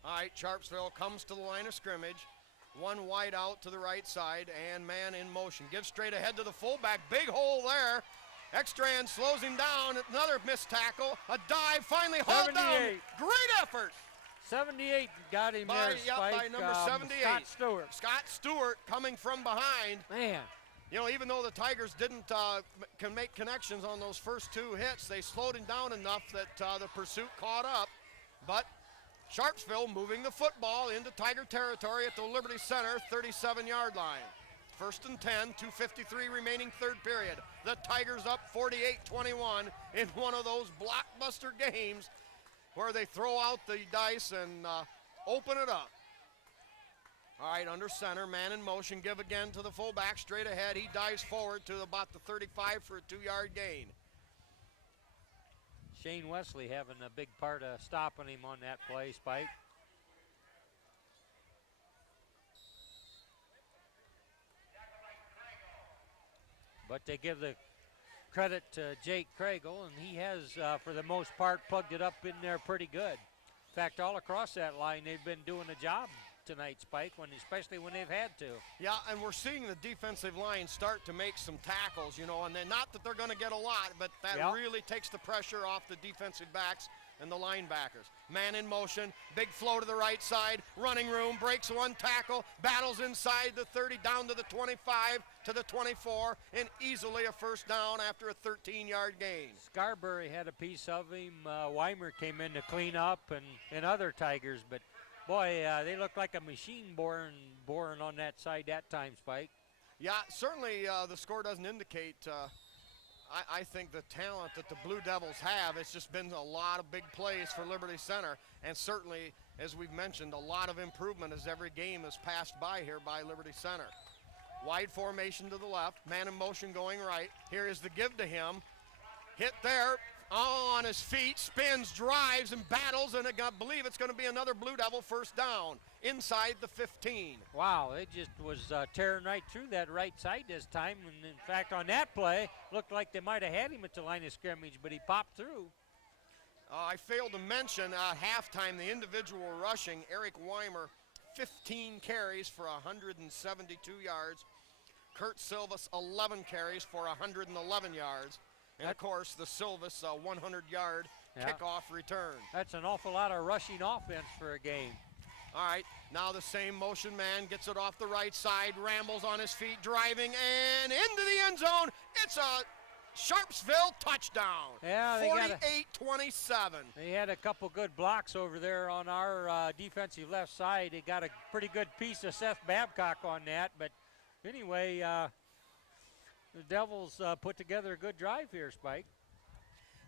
All right, Sharpsville comes to the line of scrimmage. One wide out to the right side, and man in motion. Gives straight ahead to the fullback. Big hole there. Ekstrand slows him down. Another missed tackle. A dive, finally hauled down. Great effort. 78 got him there, Spike. By number 78. Scott Stewart coming from behind. Man. You know, even though the Tigers didn't can make connections on those first two hits, they slowed him down enough that the pursuit caught up. But Sharpsville moving the football into Tiger territory at the Liberty Center 37-yard line. First and 10, 2:53 remaining third period. The Tigers up 48-21 in one of those blockbuster games where they throw out the dice and open it up. All right, under center, man in motion. Give again to the fullback straight ahead. He dives forward to about the 35 for a 2-yard gain. Shane Wesley having a big part of stopping him on that play, Spike. But they give the credit to Jake Craigle, and he has, for the most part, plugged it up in there pretty good. In fact, all across that line, they've been doing a job tonight, Spike, especially when they've had to. Yeah, and we're seeing the defensive line start to make some tackles, you know, and then not that they're going to get a lot, but that really takes the pressure off the defensive backs and the linebackers. Man in motion, big flow to the right side, running room, breaks one tackle, battles inside the 30, down to the 25, to the 24, and easily a first down after a 13-yard gain. Scarberry had a piece of him. Weimer came in to clean up, and other Tigers, but boy, they look like a machine boring on that side that time, Spike. Yeah, certainly the score doesn't indicate, I think, the talent that the Blue Devils have. It's just been a lot of big plays for Liberty Center, and certainly, as we've mentioned, a lot of improvement as every game has passed by here by Liberty Center. Wide formation to the left, man in motion going right. Here is the give to him. Hit there. On his feet, spins, drives, and battles, and I believe it's going to be another Blue Devil first down inside the 15. Wow, it just was tearing right through that right side this time, and in fact, on that play, looked like they might have had him at the line of scrimmage, but he popped through. I failed to mention at halftime the individual rushing. Eric Weimer, 15 carries for 172 yards. Kurt Silvas, 11 carries for 111 yards. And, of course, the Silvas 100-yard kickoff return. That's an awful lot of rushing offense for a game. All right, now the same motion man gets it off the right side, rambles on his feet, driving, and into the end zone. It's a Sharpsville touchdown. Yeah, 48-27. They had a couple good blocks over there on our defensive left side. They got a pretty good piece of Seth Babcock on that. But anyway, the Devils put together a good drive here, Spike.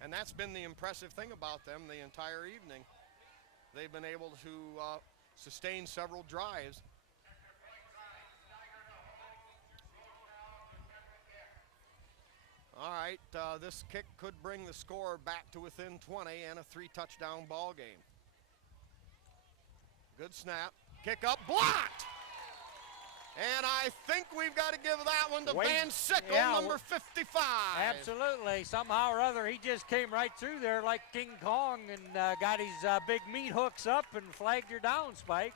And that's been the impressive thing about them the entire evening. They've been able to sustain several drives. All right, this kick could bring the score back to within 20 and a 3-touchdown ball game. Good snap, kick up, blocked! And I think we've got to give that one to Van Sickle, number 55. Absolutely. Somehow or other, he just came right through there like King Kong and got his big meat hooks up and flagged her down, Spike.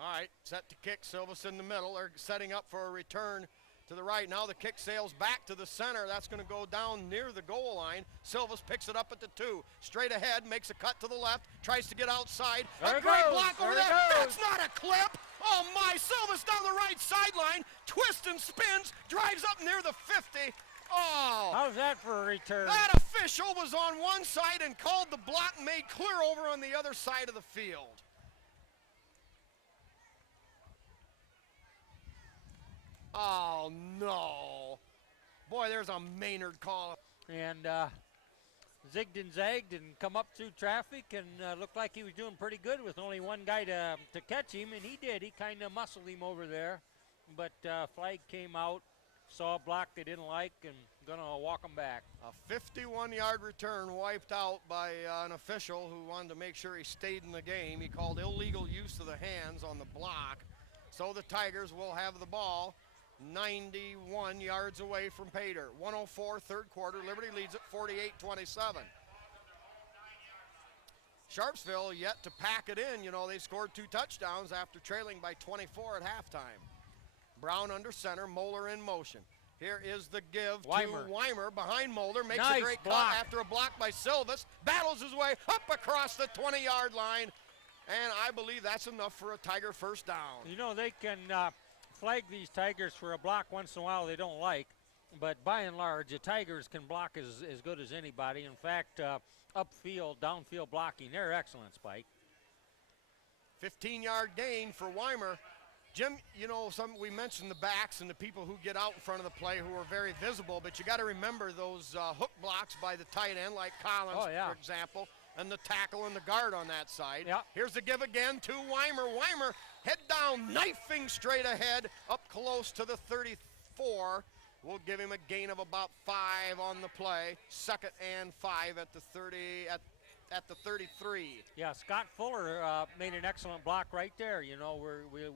All right, set to kick. Silvas in the middle. They're setting up for a return to the right. Now the kick sails back to the center. That's going to go down near the goal line. Silvas picks it up at the 2. Straight ahead, makes a cut to the left, tries to get outside. A great block over there. That's not a clip. Oh my, Silvas down the right sideline, twists and spins, drives up near the 50. Oh. How's that for a return? That official was on one side and called the block and made clear over on the other side of the field. Oh, no. Boy, there's a Maynard call. And zigged and zagged and come up through traffic and looked like he was doing pretty good with only one guy to catch him, and he did. He kind of muscled him over there. But flag came out, saw a block they didn't like, and going to walk him back. A 51-yard return wiped out by an official who wanted to make sure he stayed in the game. He called illegal use of the hands on the block. So the Tigers will have the ball 91 yards away from Pater. 104, third quarter. Liberty leads at 48-27. Sharpsville yet to pack it in. You know, they scored 2 touchdowns after trailing by 24 at halftime. Brown under center, Moeller in motion. Here is the give to Weimer behind Moeller. Makes a great cut after a block by Silvas. Battles his way up across the 20-yard line. And I believe that's enough for a Tiger first down. You know, they can flag these Tigers for a block once in a while they don't like, but by and large, the Tigers can block as good as anybody. In fact, upfield, downfield blocking, they're excellent, Spike. 15-yard gain for Weimer. Jim, you know, we mentioned the backs and the people who get out in front of the play who are very visible, but you got to remember those hook blocks by the tight end, like Collins, for example, and the tackle and the guard on that side. Here's the give again to Weimer. Weimer head down, knifing straight ahead, up close to the 34. We'll give him a gain of about 5 on the play. 2nd and 5 at the 30, at the 33. Yeah, Scott Fuller made an excellent block right there. You know,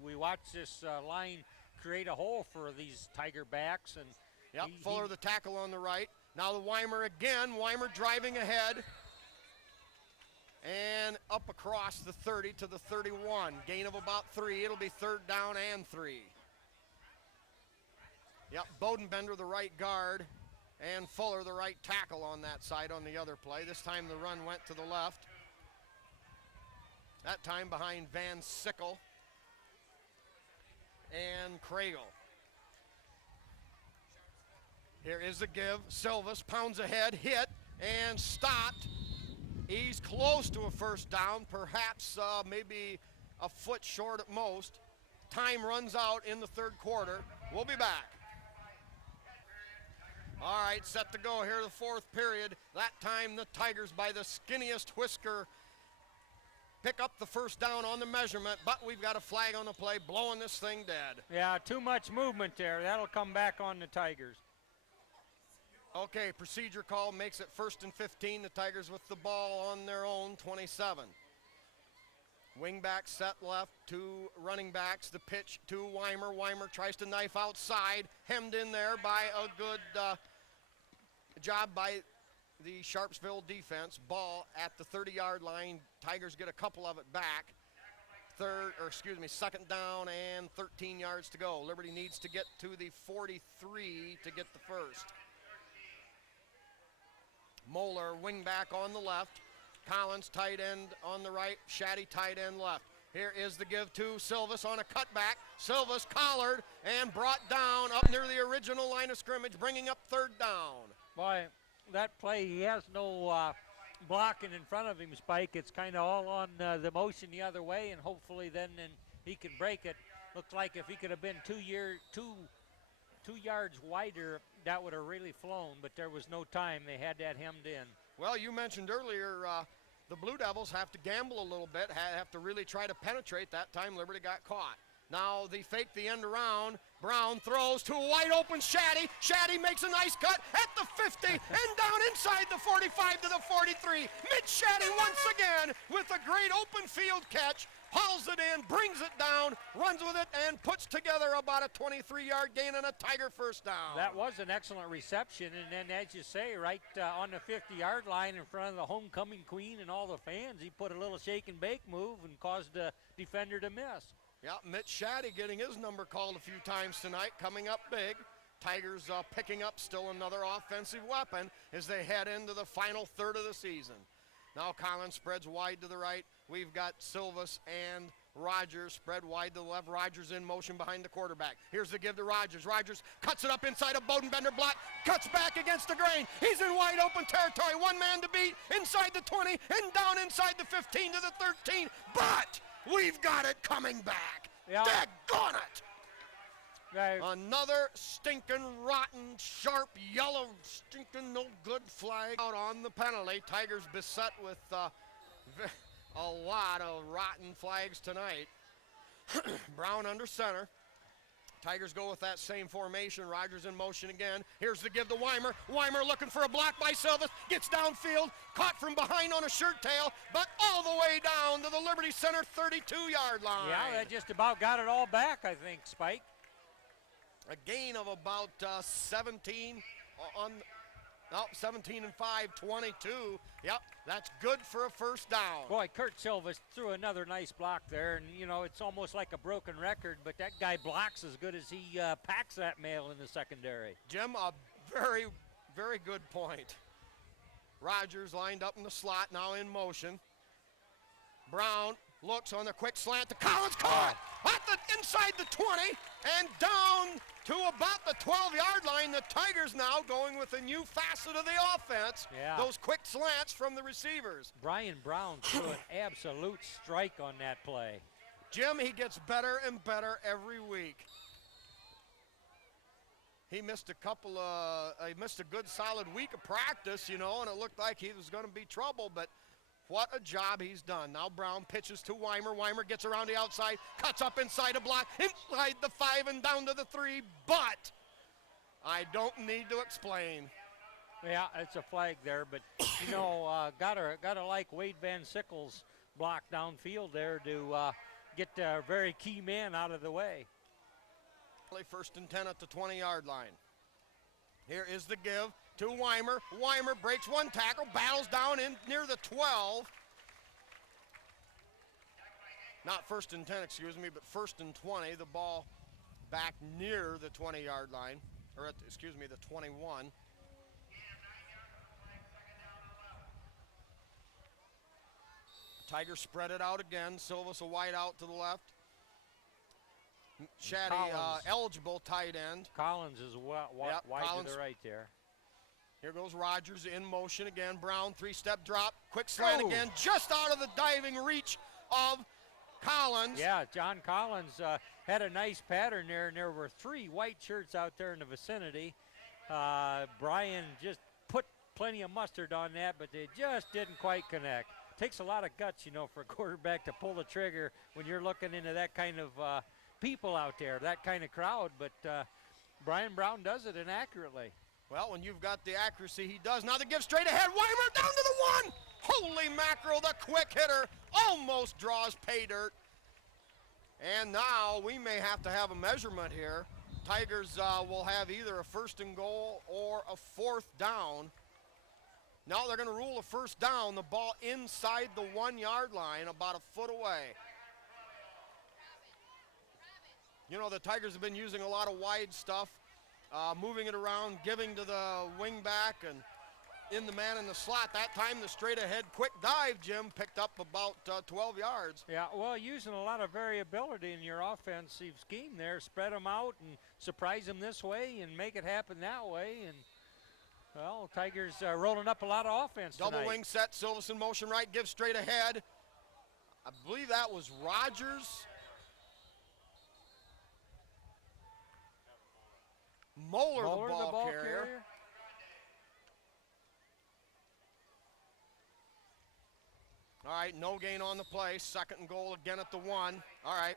we watched this line create a hole for these Tiger backs. And Fuller the tackle on the right. Now the Weimer again. Weimer driving ahead. And up across the 30 to the 31. Gain of about 3. It'll be 3rd down and 3. Bodenbender the right guard. And Fuller the right tackle on that side on the other play. This time the run went to the left. That time behind Van Sickle and Craigle. Here is the give. Silvas pounds ahead, hit, and stopped. He's close to a first down, perhaps maybe a foot short at most. Time runs out in the 3rd quarter. We'll be back. All right, set to go here, the 4th period. That time the Tigers by the skinniest whisker pick up the first down on the measurement, but we've got a flag on the play, blowing this thing dead. Yeah, too much movement there. That'll come back on the Tigers. Okay, procedure call makes it 1st and 15. The Tigers with the ball on their own 27. Wing back set left, 2 running backs. The pitch to Weimer. Weimer tries to knife outside, hemmed in there by a good job by the Sharpsville defense. Ball at the 30-yard line. Tigers get a couple of it back. Second down and 13 yards to go. Liberty needs to get to the 43 to get the first. Moeller, wing back on the left. Collins, tight end on the right. Shaddy, tight end left. Here is the give to Silvas on a cutback. Silvas collared and brought down up near the original line of scrimmage, bringing up third down. Boy, that play, he has no blocking in front of him, Spike. It's kind of all on the motion the other way, and hopefully then he can break it. Looks like if he could have been 2 yards wider, that would have really flown, but there was no time. They had that hemmed in. Well, you mentioned earlier the Blue Devils have to gamble a little bit, have to really try to penetrate. That time Liberty got caught. Now they fake the end around. Brown throws to a wide open Shaddy. Shaddy makes a nice cut at the 50 and down inside the 45 to the 43. Mitch Shaddy once again with a great open field catch. Hauls it in, brings it down, runs with it, and puts together about a 23-yard gain and a Tiger first down. That was an excellent reception, and then as you say, right on the 50-yard line in front of the homecoming queen and all the fans, he put a little shake and bake move and caused the defender to miss. Yeah, Mitch Shaddy getting his number called a few times tonight, coming up big. Tigers picking up still another offensive weapon as they head into the final third of the season. Now Collins spreads wide to the right. We've got Silvas and Rogers spread wide to the left. Rogers in motion behind the quarterback. Here's the give to Rogers. Rogers cuts it up inside a Bodenbender block, cuts back against the grain. He's in wide open territory. One man to beat inside the 20 and down inside the 15 to the 13. But we've got it coming back. Yeah. Daggone it. Right. Another stinking, rotten, sharp, yellow, stinking, no good flag out on the penalty. Tigers beset with a lot of rotten flags tonight. Brown under center. Tigers go with that same formation. Rogers in motion again. Here's the give to Weimer. Weimer looking for a block by Silvas. Gets downfield. Caught from behind on a shirt tail. But all the way down to the Liberty Center 32-yard line. Yeah, that just about got it all back, I think, Spike. A gain of about 17 on 17 and 5, 22. Yep, that's good for a first down. Boy, Kurt Silvas threw another nice block there, and you know, it's almost like a broken record, but that guy blocks as good as he packs that mail in the secondary. Jim, a very, very good point. Rogers lined up in the slot, now in motion. Brown looks on the quick slant to Collins, caught at the inside the 20 and down to about the 12-yard line. The Tigers now going with a new facet of the offense. Yeah. Those quick slants from the receivers. Brian Brown threw an absolute strike on that play. Jim, he gets better and better every week. He missed he missed a good solid week of practice, you know, and it looked like he was going to be trouble, but what a job he's done. Now Brown pitches to Weimer. Weimer gets around the outside, cuts up inside a block, inside the 5 and down to the 3, but I don't need to explain. Yeah, it's a flag there, but you know, gotta like Wade Van Sickle's block downfield there to get a very key man out of the way. First and 10 at the 20-yard line. Here is the give to Weimer. Weimer breaks one tackle, battles down in near the 12. Not first and 10, excuse me, but first and 20. The ball back near the 20-yard line, or at, excuse me, the 21. Tigers spread it out again. Silvas a wide out to the left. Shaddy, eligible tight end. Collins is wide Collins to the right there. Here goes Rogers in motion again. Brown, 3-step drop. Quick slant again, just out of the diving reach of Collins. Yeah, John Collins had a nice pattern there, and there were 3 white shirts out there in the vicinity. Brian just put plenty of mustard on that, but they just didn't quite connect. Takes a lot of guts, you know, for a quarterback to pull the trigger when you're looking into that kind of people out there, that kind of crowd, but Brian Brown does it inaccurately. Well, when you've got the accuracy he does, now the give straight ahead, Weimer down to the 1! Holy mackerel, the quick hitter almost draws pay dirt. And now we may have to have a measurement here. Tigers will have either a first and goal or a fourth down. Now they're going to rule a first down. The ball inside the 1 yard line, about a foot away. You know, the Tigers have been using a lot of wide stuff, moving it around, giving to the wing back and in the man in the slot. That time the straight ahead quick dive, Jim, picked up about 12 yards. Yeah, well, using a lot of variability in your offensive scheme there. Spread them out and surprise them this way and make it happen that way. And, well, Tigers rolling up a lot of offense Double tonight. wing set, Silverson motion right, gives straight ahead. I believe that was Rogers. Moeller, the ball carrier. All right, no gain on the play. Second and goal again at the 1. All right.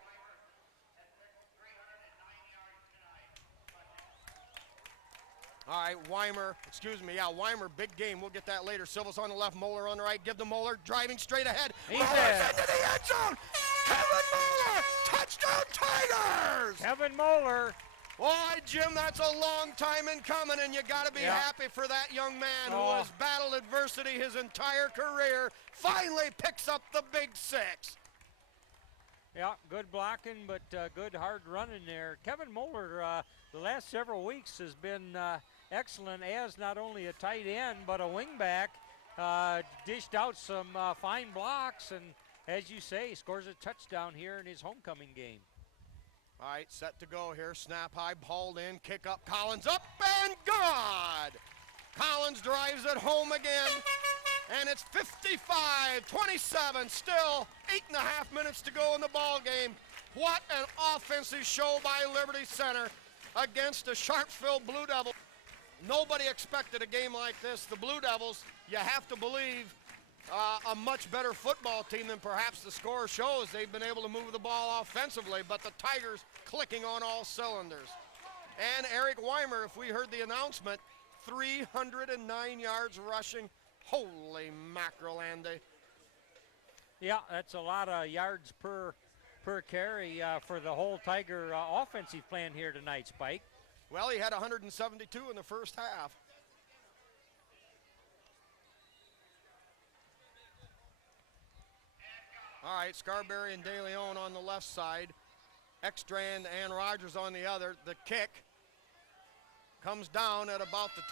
All right, Weimer, Weimer, big game. We'll get that later. Silva's on the left, Moeller on the right. Give to Moeller, driving straight ahead. He's Moeller's there. into the end zone. Kevin Moeller, touchdown Tigers! Kevin Moeller. Boy, Jim, that's a long time in coming, and you got to be happy for that young man who has battled adversity his entire career, finally picks up the big 6. Yeah, good blocking, but good hard running there. Kevin Moeller, the last several weeks has been excellent as not only a tight end, but a wingback. Dished out some fine blocks, and as you say, scores a touchdown here in his homecoming game. All right, set to go here. Snap high, hauled in, kick up, Collins up and good. Collins drives it home again, and it's 55-27. Still 8.5 minutes to go in the ball game. What an offensive show by Liberty Center against the Sharpsville Blue Devils. Nobody expected a game like this. The Blue Devils, you have to believe, a much better football team than perhaps the score shows. They've been able to move the ball offensively, but the Tigers clicking on all cylinders. And Eric Weimer, if we heard the announcement, 309 yards rushing. Holy mackerel, Andy. Yeah, that's a lot of yards per carry for the whole Tiger offensive plan here tonight, Spike. Well, he had 172 in the first half. All right, Scarberry and De Leon on the left side. Ekstrand and Rogers on the other. The kick comes down at about the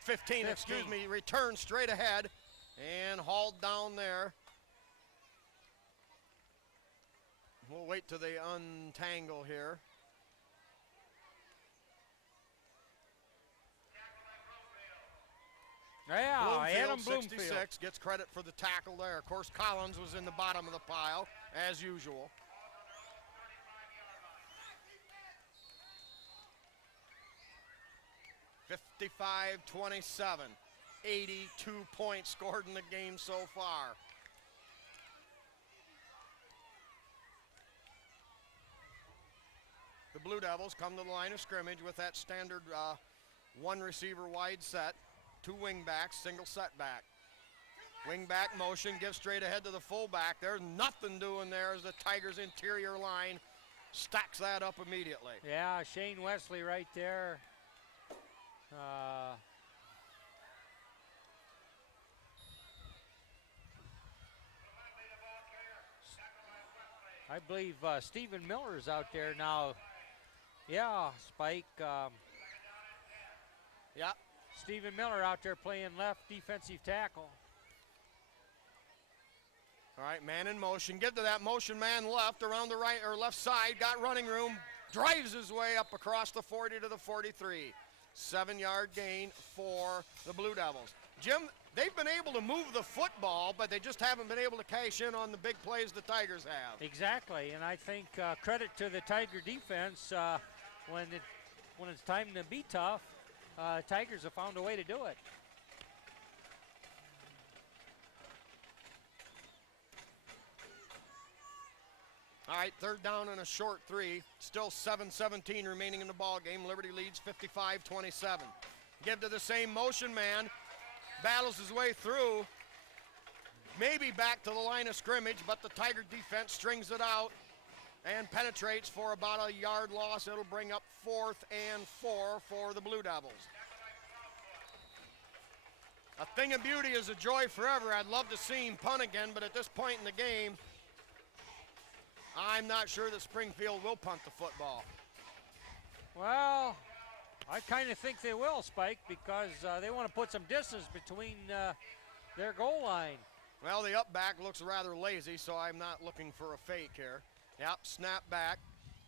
15, excuse me, returns straight ahead and hauled down there. We'll wait till they untangle here. Yeah, Adam Bloomfield. 66 gets credit for the tackle there. Of course, Collins was in the bottom of the pile, as usual. $55-27. 82 points scored in the game so far. The Blue Devils come to the line of scrimmage with that standard one receiver wide set. 2 wing backs, single setback. Wing back motion, gives straight ahead to the fullback. There's nothing doing there as the Tigers' interior line stacks that up immediately. Yeah, Shane Wesley right there. I believe Stephen Miller's out there now. Yeah, Spike. Yeah. Stephen Miller out there playing left defensive tackle. All right, man in motion. Give to that motion man left around the right or left side. Got running room. Drives his way up across the 40 to the 43. 7-yard gain for the Blue Devils. Jim, they've been able to move the football, but they just haven't been able to cash in on the big plays the Tigers have. Exactly, and I think credit to the Tiger defense when it's time to be tough. Tigers have found a way to do it. All right, third down and a short 3. Still 7:17 remaining in the ball game. Liberty leads 55-27. Give to the same motion man. Battles his way through. Maybe back to the line of scrimmage, but the Tiger defense strings it out and penetrates for about a yard loss. It'll bring up 4th and 4 for the Blue Devils. A thing of beauty is a joy forever. I'd love to see him punt again, but at this point in the game, I'm not sure that Springfield will punt the football. Well, I kind of think they will, Spike, because they want to put some distance between their goal line. Well, the up back looks rather lazy, so I'm not looking for a fake here. Yep, snap back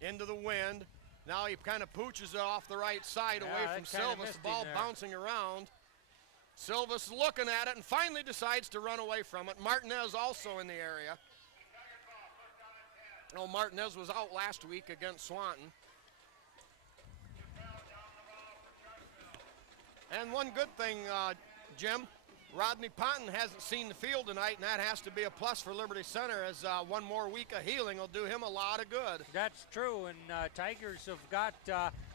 into the wind. Now he kind of pooches it off the right side away from Silvas. The ball bouncing around. Silvas looking at it and finally decides to run away from it. Martinez also in the area. Oh, Martinez was out last week against Swanton. And one good thing, Jim, Rodney Ponton hasn't seen the field tonight, and that has to be a plus for Liberty Center, as one more week of healing will do him a lot of good. That's true, and Tigers have got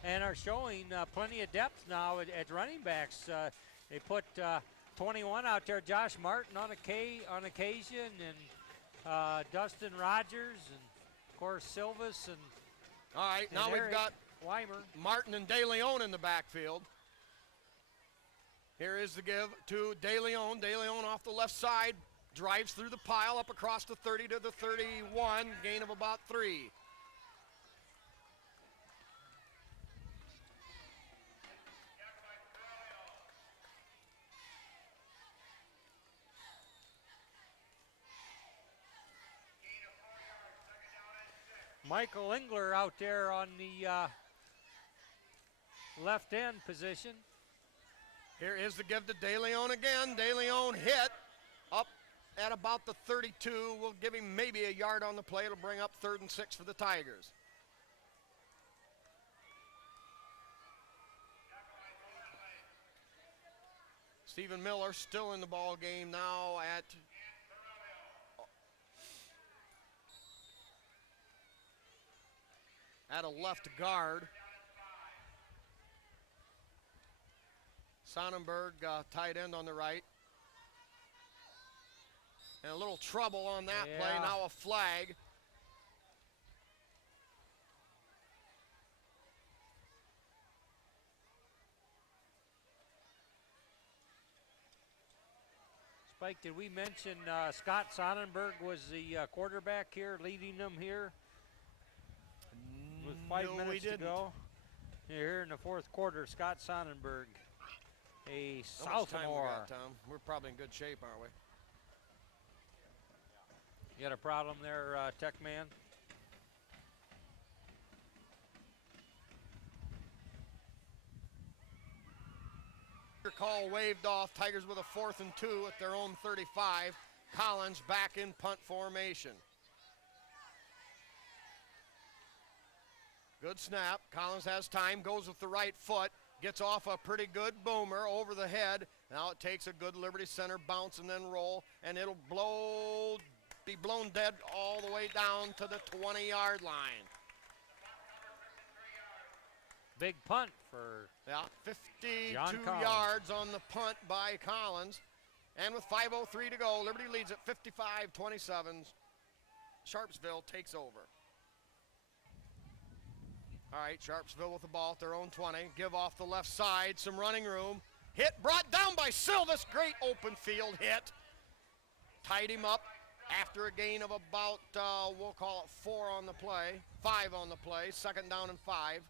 and are showing plenty of depth now at running backs. They put 21 out there, Josh Martin on occasion, and Dustin Rogers, and of course Silvas, and all right, now we've got Weimer, Martin and De Leon in the backfield. Here is the give to De Leon. De Leon off the left side, drives through the pile up across the 30 to the 31, gain of about 3. Michael Engler out there on the left end position. Here is the give to De Leon again. De Leon hit up at about the 32. We'll give him maybe a yard on the play. It'll bring up 3rd and 6 for the Tigers. Stephen Miller still in the ball game now at a left guard. Sonnenberg, tight end on the right. And a little trouble on that play, now a flag. Spike, did we mention Scott Sonnenberg was the quarterback here, leading them here with 5 minutes to go? Here in the fourth quarter, Scott Sonnenberg, a How much time we sophomore. got, Tom? We're probably in good shape, aren't we? You got a problem there, Tech Man? Call waved off. Tigers with a 4th and 2 at their own 35. Collins back in punt formation. Good snap. Collins has time, goes with the right foot, gets off a pretty good boomer over the head. Now it takes a good Liberty Center bounce and then roll, and it'll be blown dead all the way down to the 20-yard line. Big punt for 52 Collins. yards on the punt by Collins. And with 5:03 to go, Liberty leads at 55-27. Sharpsville takes over. All right, Sharpsville with the ball at their own 20. Give off the left side, some running room. Hit, brought down by Silvas. Great open field hit. Tied him up after a gain of about, we'll call it 4 on the play. 5 on the play, 2nd down and 5.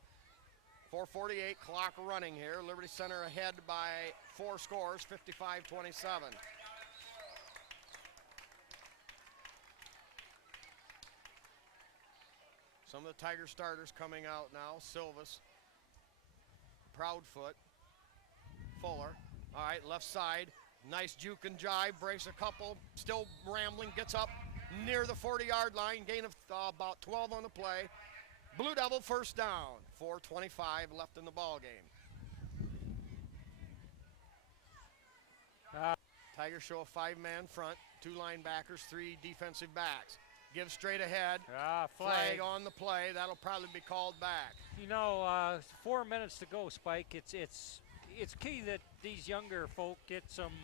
4:48 clock running here. Liberty Center ahead by 4 scores, 55-27. Some of the Tiger starters coming out now. Silvas, Proudfoot, Fuller. All right, left side. Nice juke and jive, breaks a couple, still rambling, gets up near the 40-yard line, gain of about 12 on the play. Blue Devil 1st down, 4:25 left in the ball game. Tigers show a 5-man front, 2 linebackers, 3 defensive backs. Give straight ahead, flag on the play, that'll probably be called back. You know, 4 minutes to go, Spike. It's key that these younger folk get some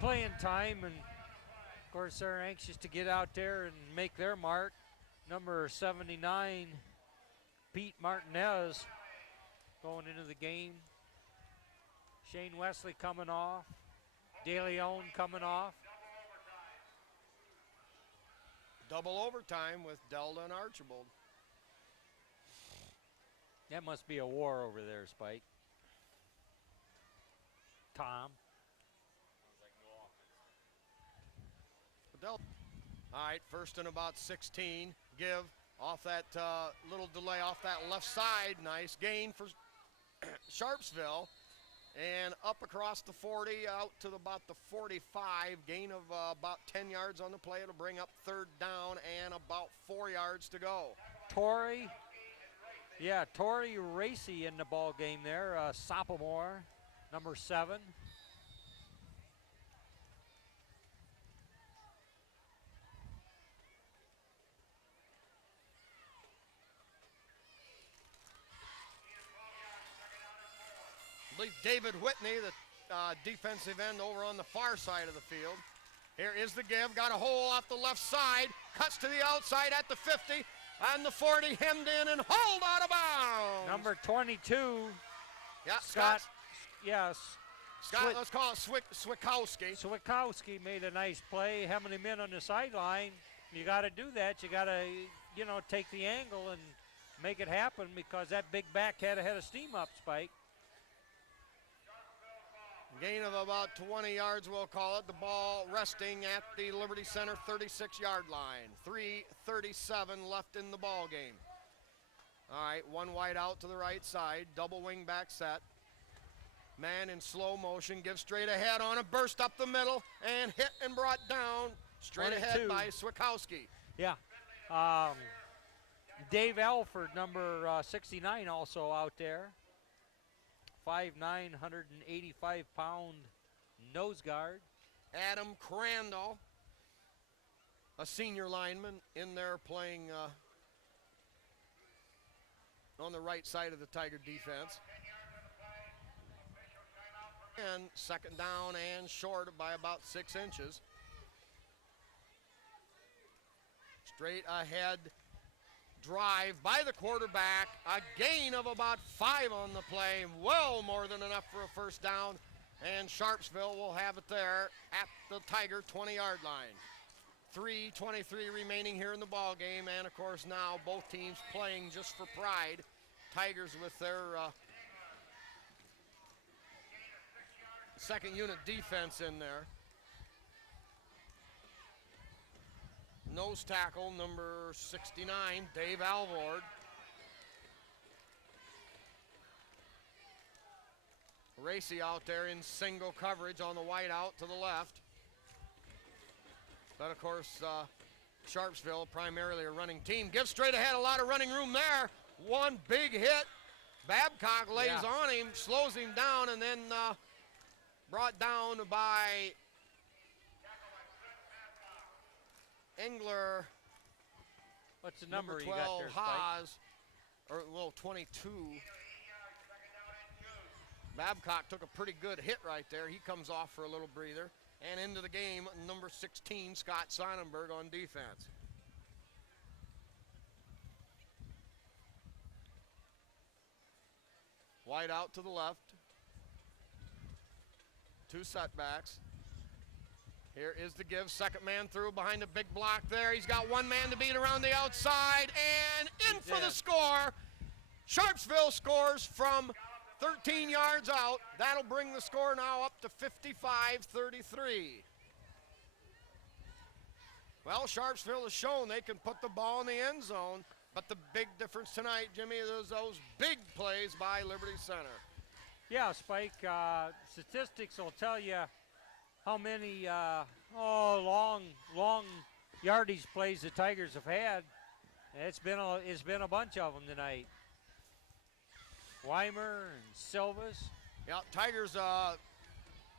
playing time, and of course they're anxious to get out there and make their mark. Number 79, Pete Martinez, going into the game. Shane Wesley coming off. De Leon coming off. Double overtime with Delta and Archibald. That must be a war over there, Spike. Tom. Delta. All right, first and about 16. Give off that little delay off that left side. Nice gain for Sharpsville. And up across the 40, out to about the 45. Gain of about 10 yards on the play. It'll bring up third down and about 4 yards to go. Torrey Racy in the ball game there. Sophomore, number 7. I believe David Whitney, the defensive end over on the far side of the field. Here is the give. Got a hole off the left side. Cuts to the outside at the 50. On the 40, hemmed in and hauled out of bounds. Number 22. Yeah, Scott. Yes. Scott, let's call it Swikowski. Swikowski made a nice play, hemming him in on the sideline. You got to do that. You got to, take the angle and make it happen because that big back had a head of steam up, Spike. Gain of about 20 yards, we'll call it. The ball resting at the Liberty Center 36-yard line. 3:37 left in the ball game. All right, one wide out to the right side. Double wing back set. Man in slow motion, gives straight ahead on a burst up the middle and hit and brought down straight 22. ahead by Swikowski. Yeah. Dave Alford, number 69, also out there. 5'9", 185-pound nose guard. Adam Crandall, a senior lineman in there playing on the right side of the Tiger defense. And second down and short by about 6 inches. Straight ahead drive by the quarterback, a gain of about 5 on the play, well more than enough for a first down, and Sharpsville will have it there at the Tiger 20-yard line. 3:23 remaining here in the ball game, and of course now both teams playing just for pride. Tigers with their second unit defense in there. Nose tackle, number 69, Dave Alvord. Racy out there in single coverage on the wide out to the left. But of course, Sharpsville, primarily a running team. Gives straight ahead, a lot of running room there. One big hit. Babcock lays on him, slows him down, and then brought down by Engler. What's the number you 12, got there, Spike? Haas, or well, 22. Babcock took a pretty good hit right there. He comes off for a little breather. And into the game, number 16, Scott Sonnenberg on defense. Wide out to the left. 2 setbacks. Here is the give, second man through behind the big block there. He's got one man to beat around the outside and in for the score. Sharpsville scores from 13 yards out. That'll bring the score now up to 55-33. Well, Sharpsville has shown they can put the ball in the end zone, but the big difference tonight, Jimmy, is those big plays by Liberty Center. Yeah, Spike, statistics will tell you how many long yardage plays the Tigers have had. It's been a bunch of them tonight. Weimer and Silvas. Yeah, Tigers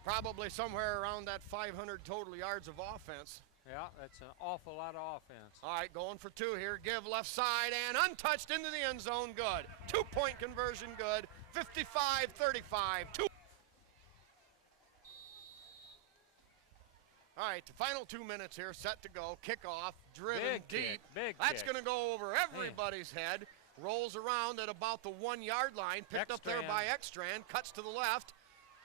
probably somewhere around that 500 total yards of offense. Yeah, that's an awful lot of offense. All right, going for 2 here. Give left side and untouched into the end zone. Good. 2-point conversion. Good. 55-35. 2. All right, the final 2 minutes here, set to go. Kickoff, driven Big deep. kick, big That's kick. going to go over everybody's head. Rolls around at about the 1-yard line. Picked up there by Ekstrand. Cuts to the left.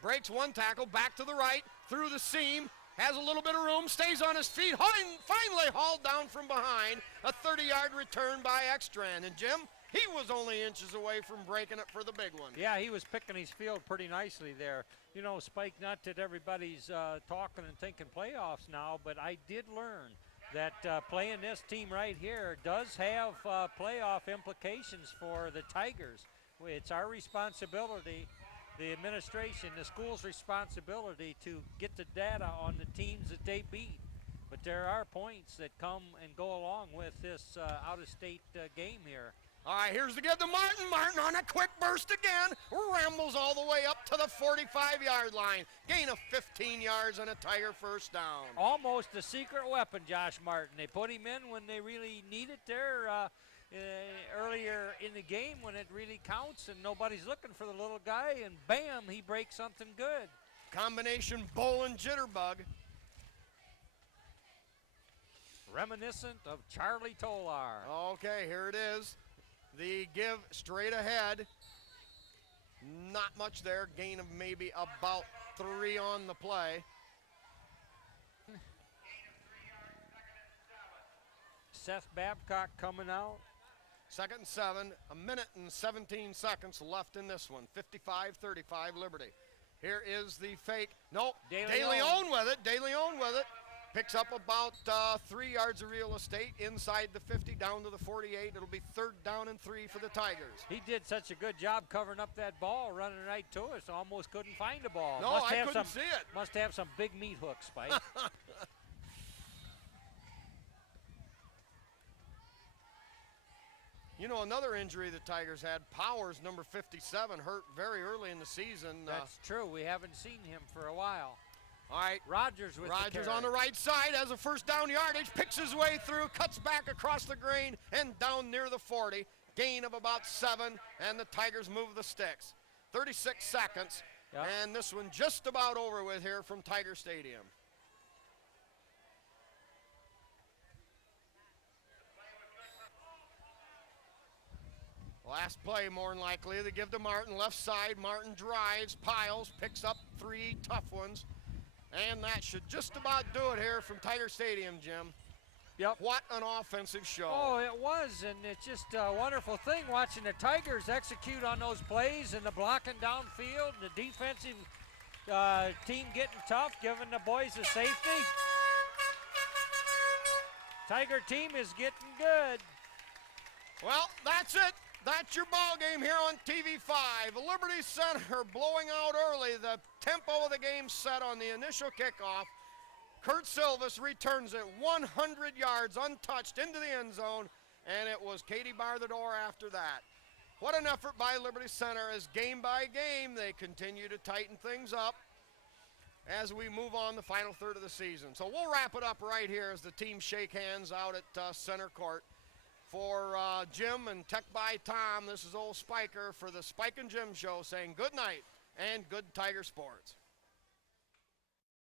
Breaks one tackle. Back to the right. through the seam, has a little bit of room, stays on his feet, finally hauled down from behind. A 30-yard return by Ekstrand. And Jim, he was only inches away from breaking it for the big one. Yeah, he was picking his field pretty nicely there. You know, Spike, not that everybody's talking and thinking playoffs now, but I did learn that playing this team right here does have playoff implications for the Tigers. It's our responsibility, the administration, the school's responsibility to get the data on the teams that they beat. But there are points that come and go along with this out-of-state game here. All right, here's the give to Martin. Martin on a quick burst again. Rambles all the way up to the 45-yard line. Gain of 15 yards and a Tiger first down. Almost a secret weapon, Josh Martin. They put him in when they really need it there earlier in the game when it really counts and nobody's looking for the little guy, and bam, he breaks something good. Combination bowl and jitterbug. Reminiscent of Charlie Tolar. Okay, here it is. The give straight ahead. Not much there. Gain of maybe about 3 on the play. Seth Babcock coming out. 2nd and 7, a minute and 17 seconds left in this one. 55-35 Liberty. Here is the fake. No, De Leon with it. De Leon with it. Picks up about 3 yards of real estate inside the 50 down to the 48. It'll be 3rd down and 3 for the Tigers. He did such a good job covering up that ball, running right to us. Almost couldn't find the ball. No, I couldn't see it. Must have some big meat hooks, Spike. You know, another injury the Tigers had, Powers, number 57, hurt very early in the season. That's true. We haven't seen him for a while. All right. Rogers on the right side has a first down yardage, picks his way through, cuts back across the green and down near the 40. Gain of about 7, and the Tigers move the sticks. 36 seconds, yep. And this one just about over with here from Tiger Stadium. Last play, more than likely. They give to Martin, left side. Martin drives, piles, picks up 3 tough ones. And that should just about do it here from Tiger Stadium, Jim. Yep. What an offensive show. Oh, it was, and it's just a wonderful thing watching the Tigers execute on those plays and the blocking downfield, and the defensive team getting tough, giving the boys a safety. Tiger team is getting good. Well, that's it. That's your ball game here on TV5. Liberty Center blowing out early. The tempo of the game set on the initial kickoff. Kurt Silvis returns it 100 yards untouched into the end zone, and it was Katie bar the door after that. What an effort by Liberty Center as game by game they continue to tighten things up as we move on the final third of the season. So we'll wrap it up right here as the teams shake hands out at center court. For Jim and Tech by Tom, this is old Spiker for the Spike and Jim Show saying good night and good Tiger Sports.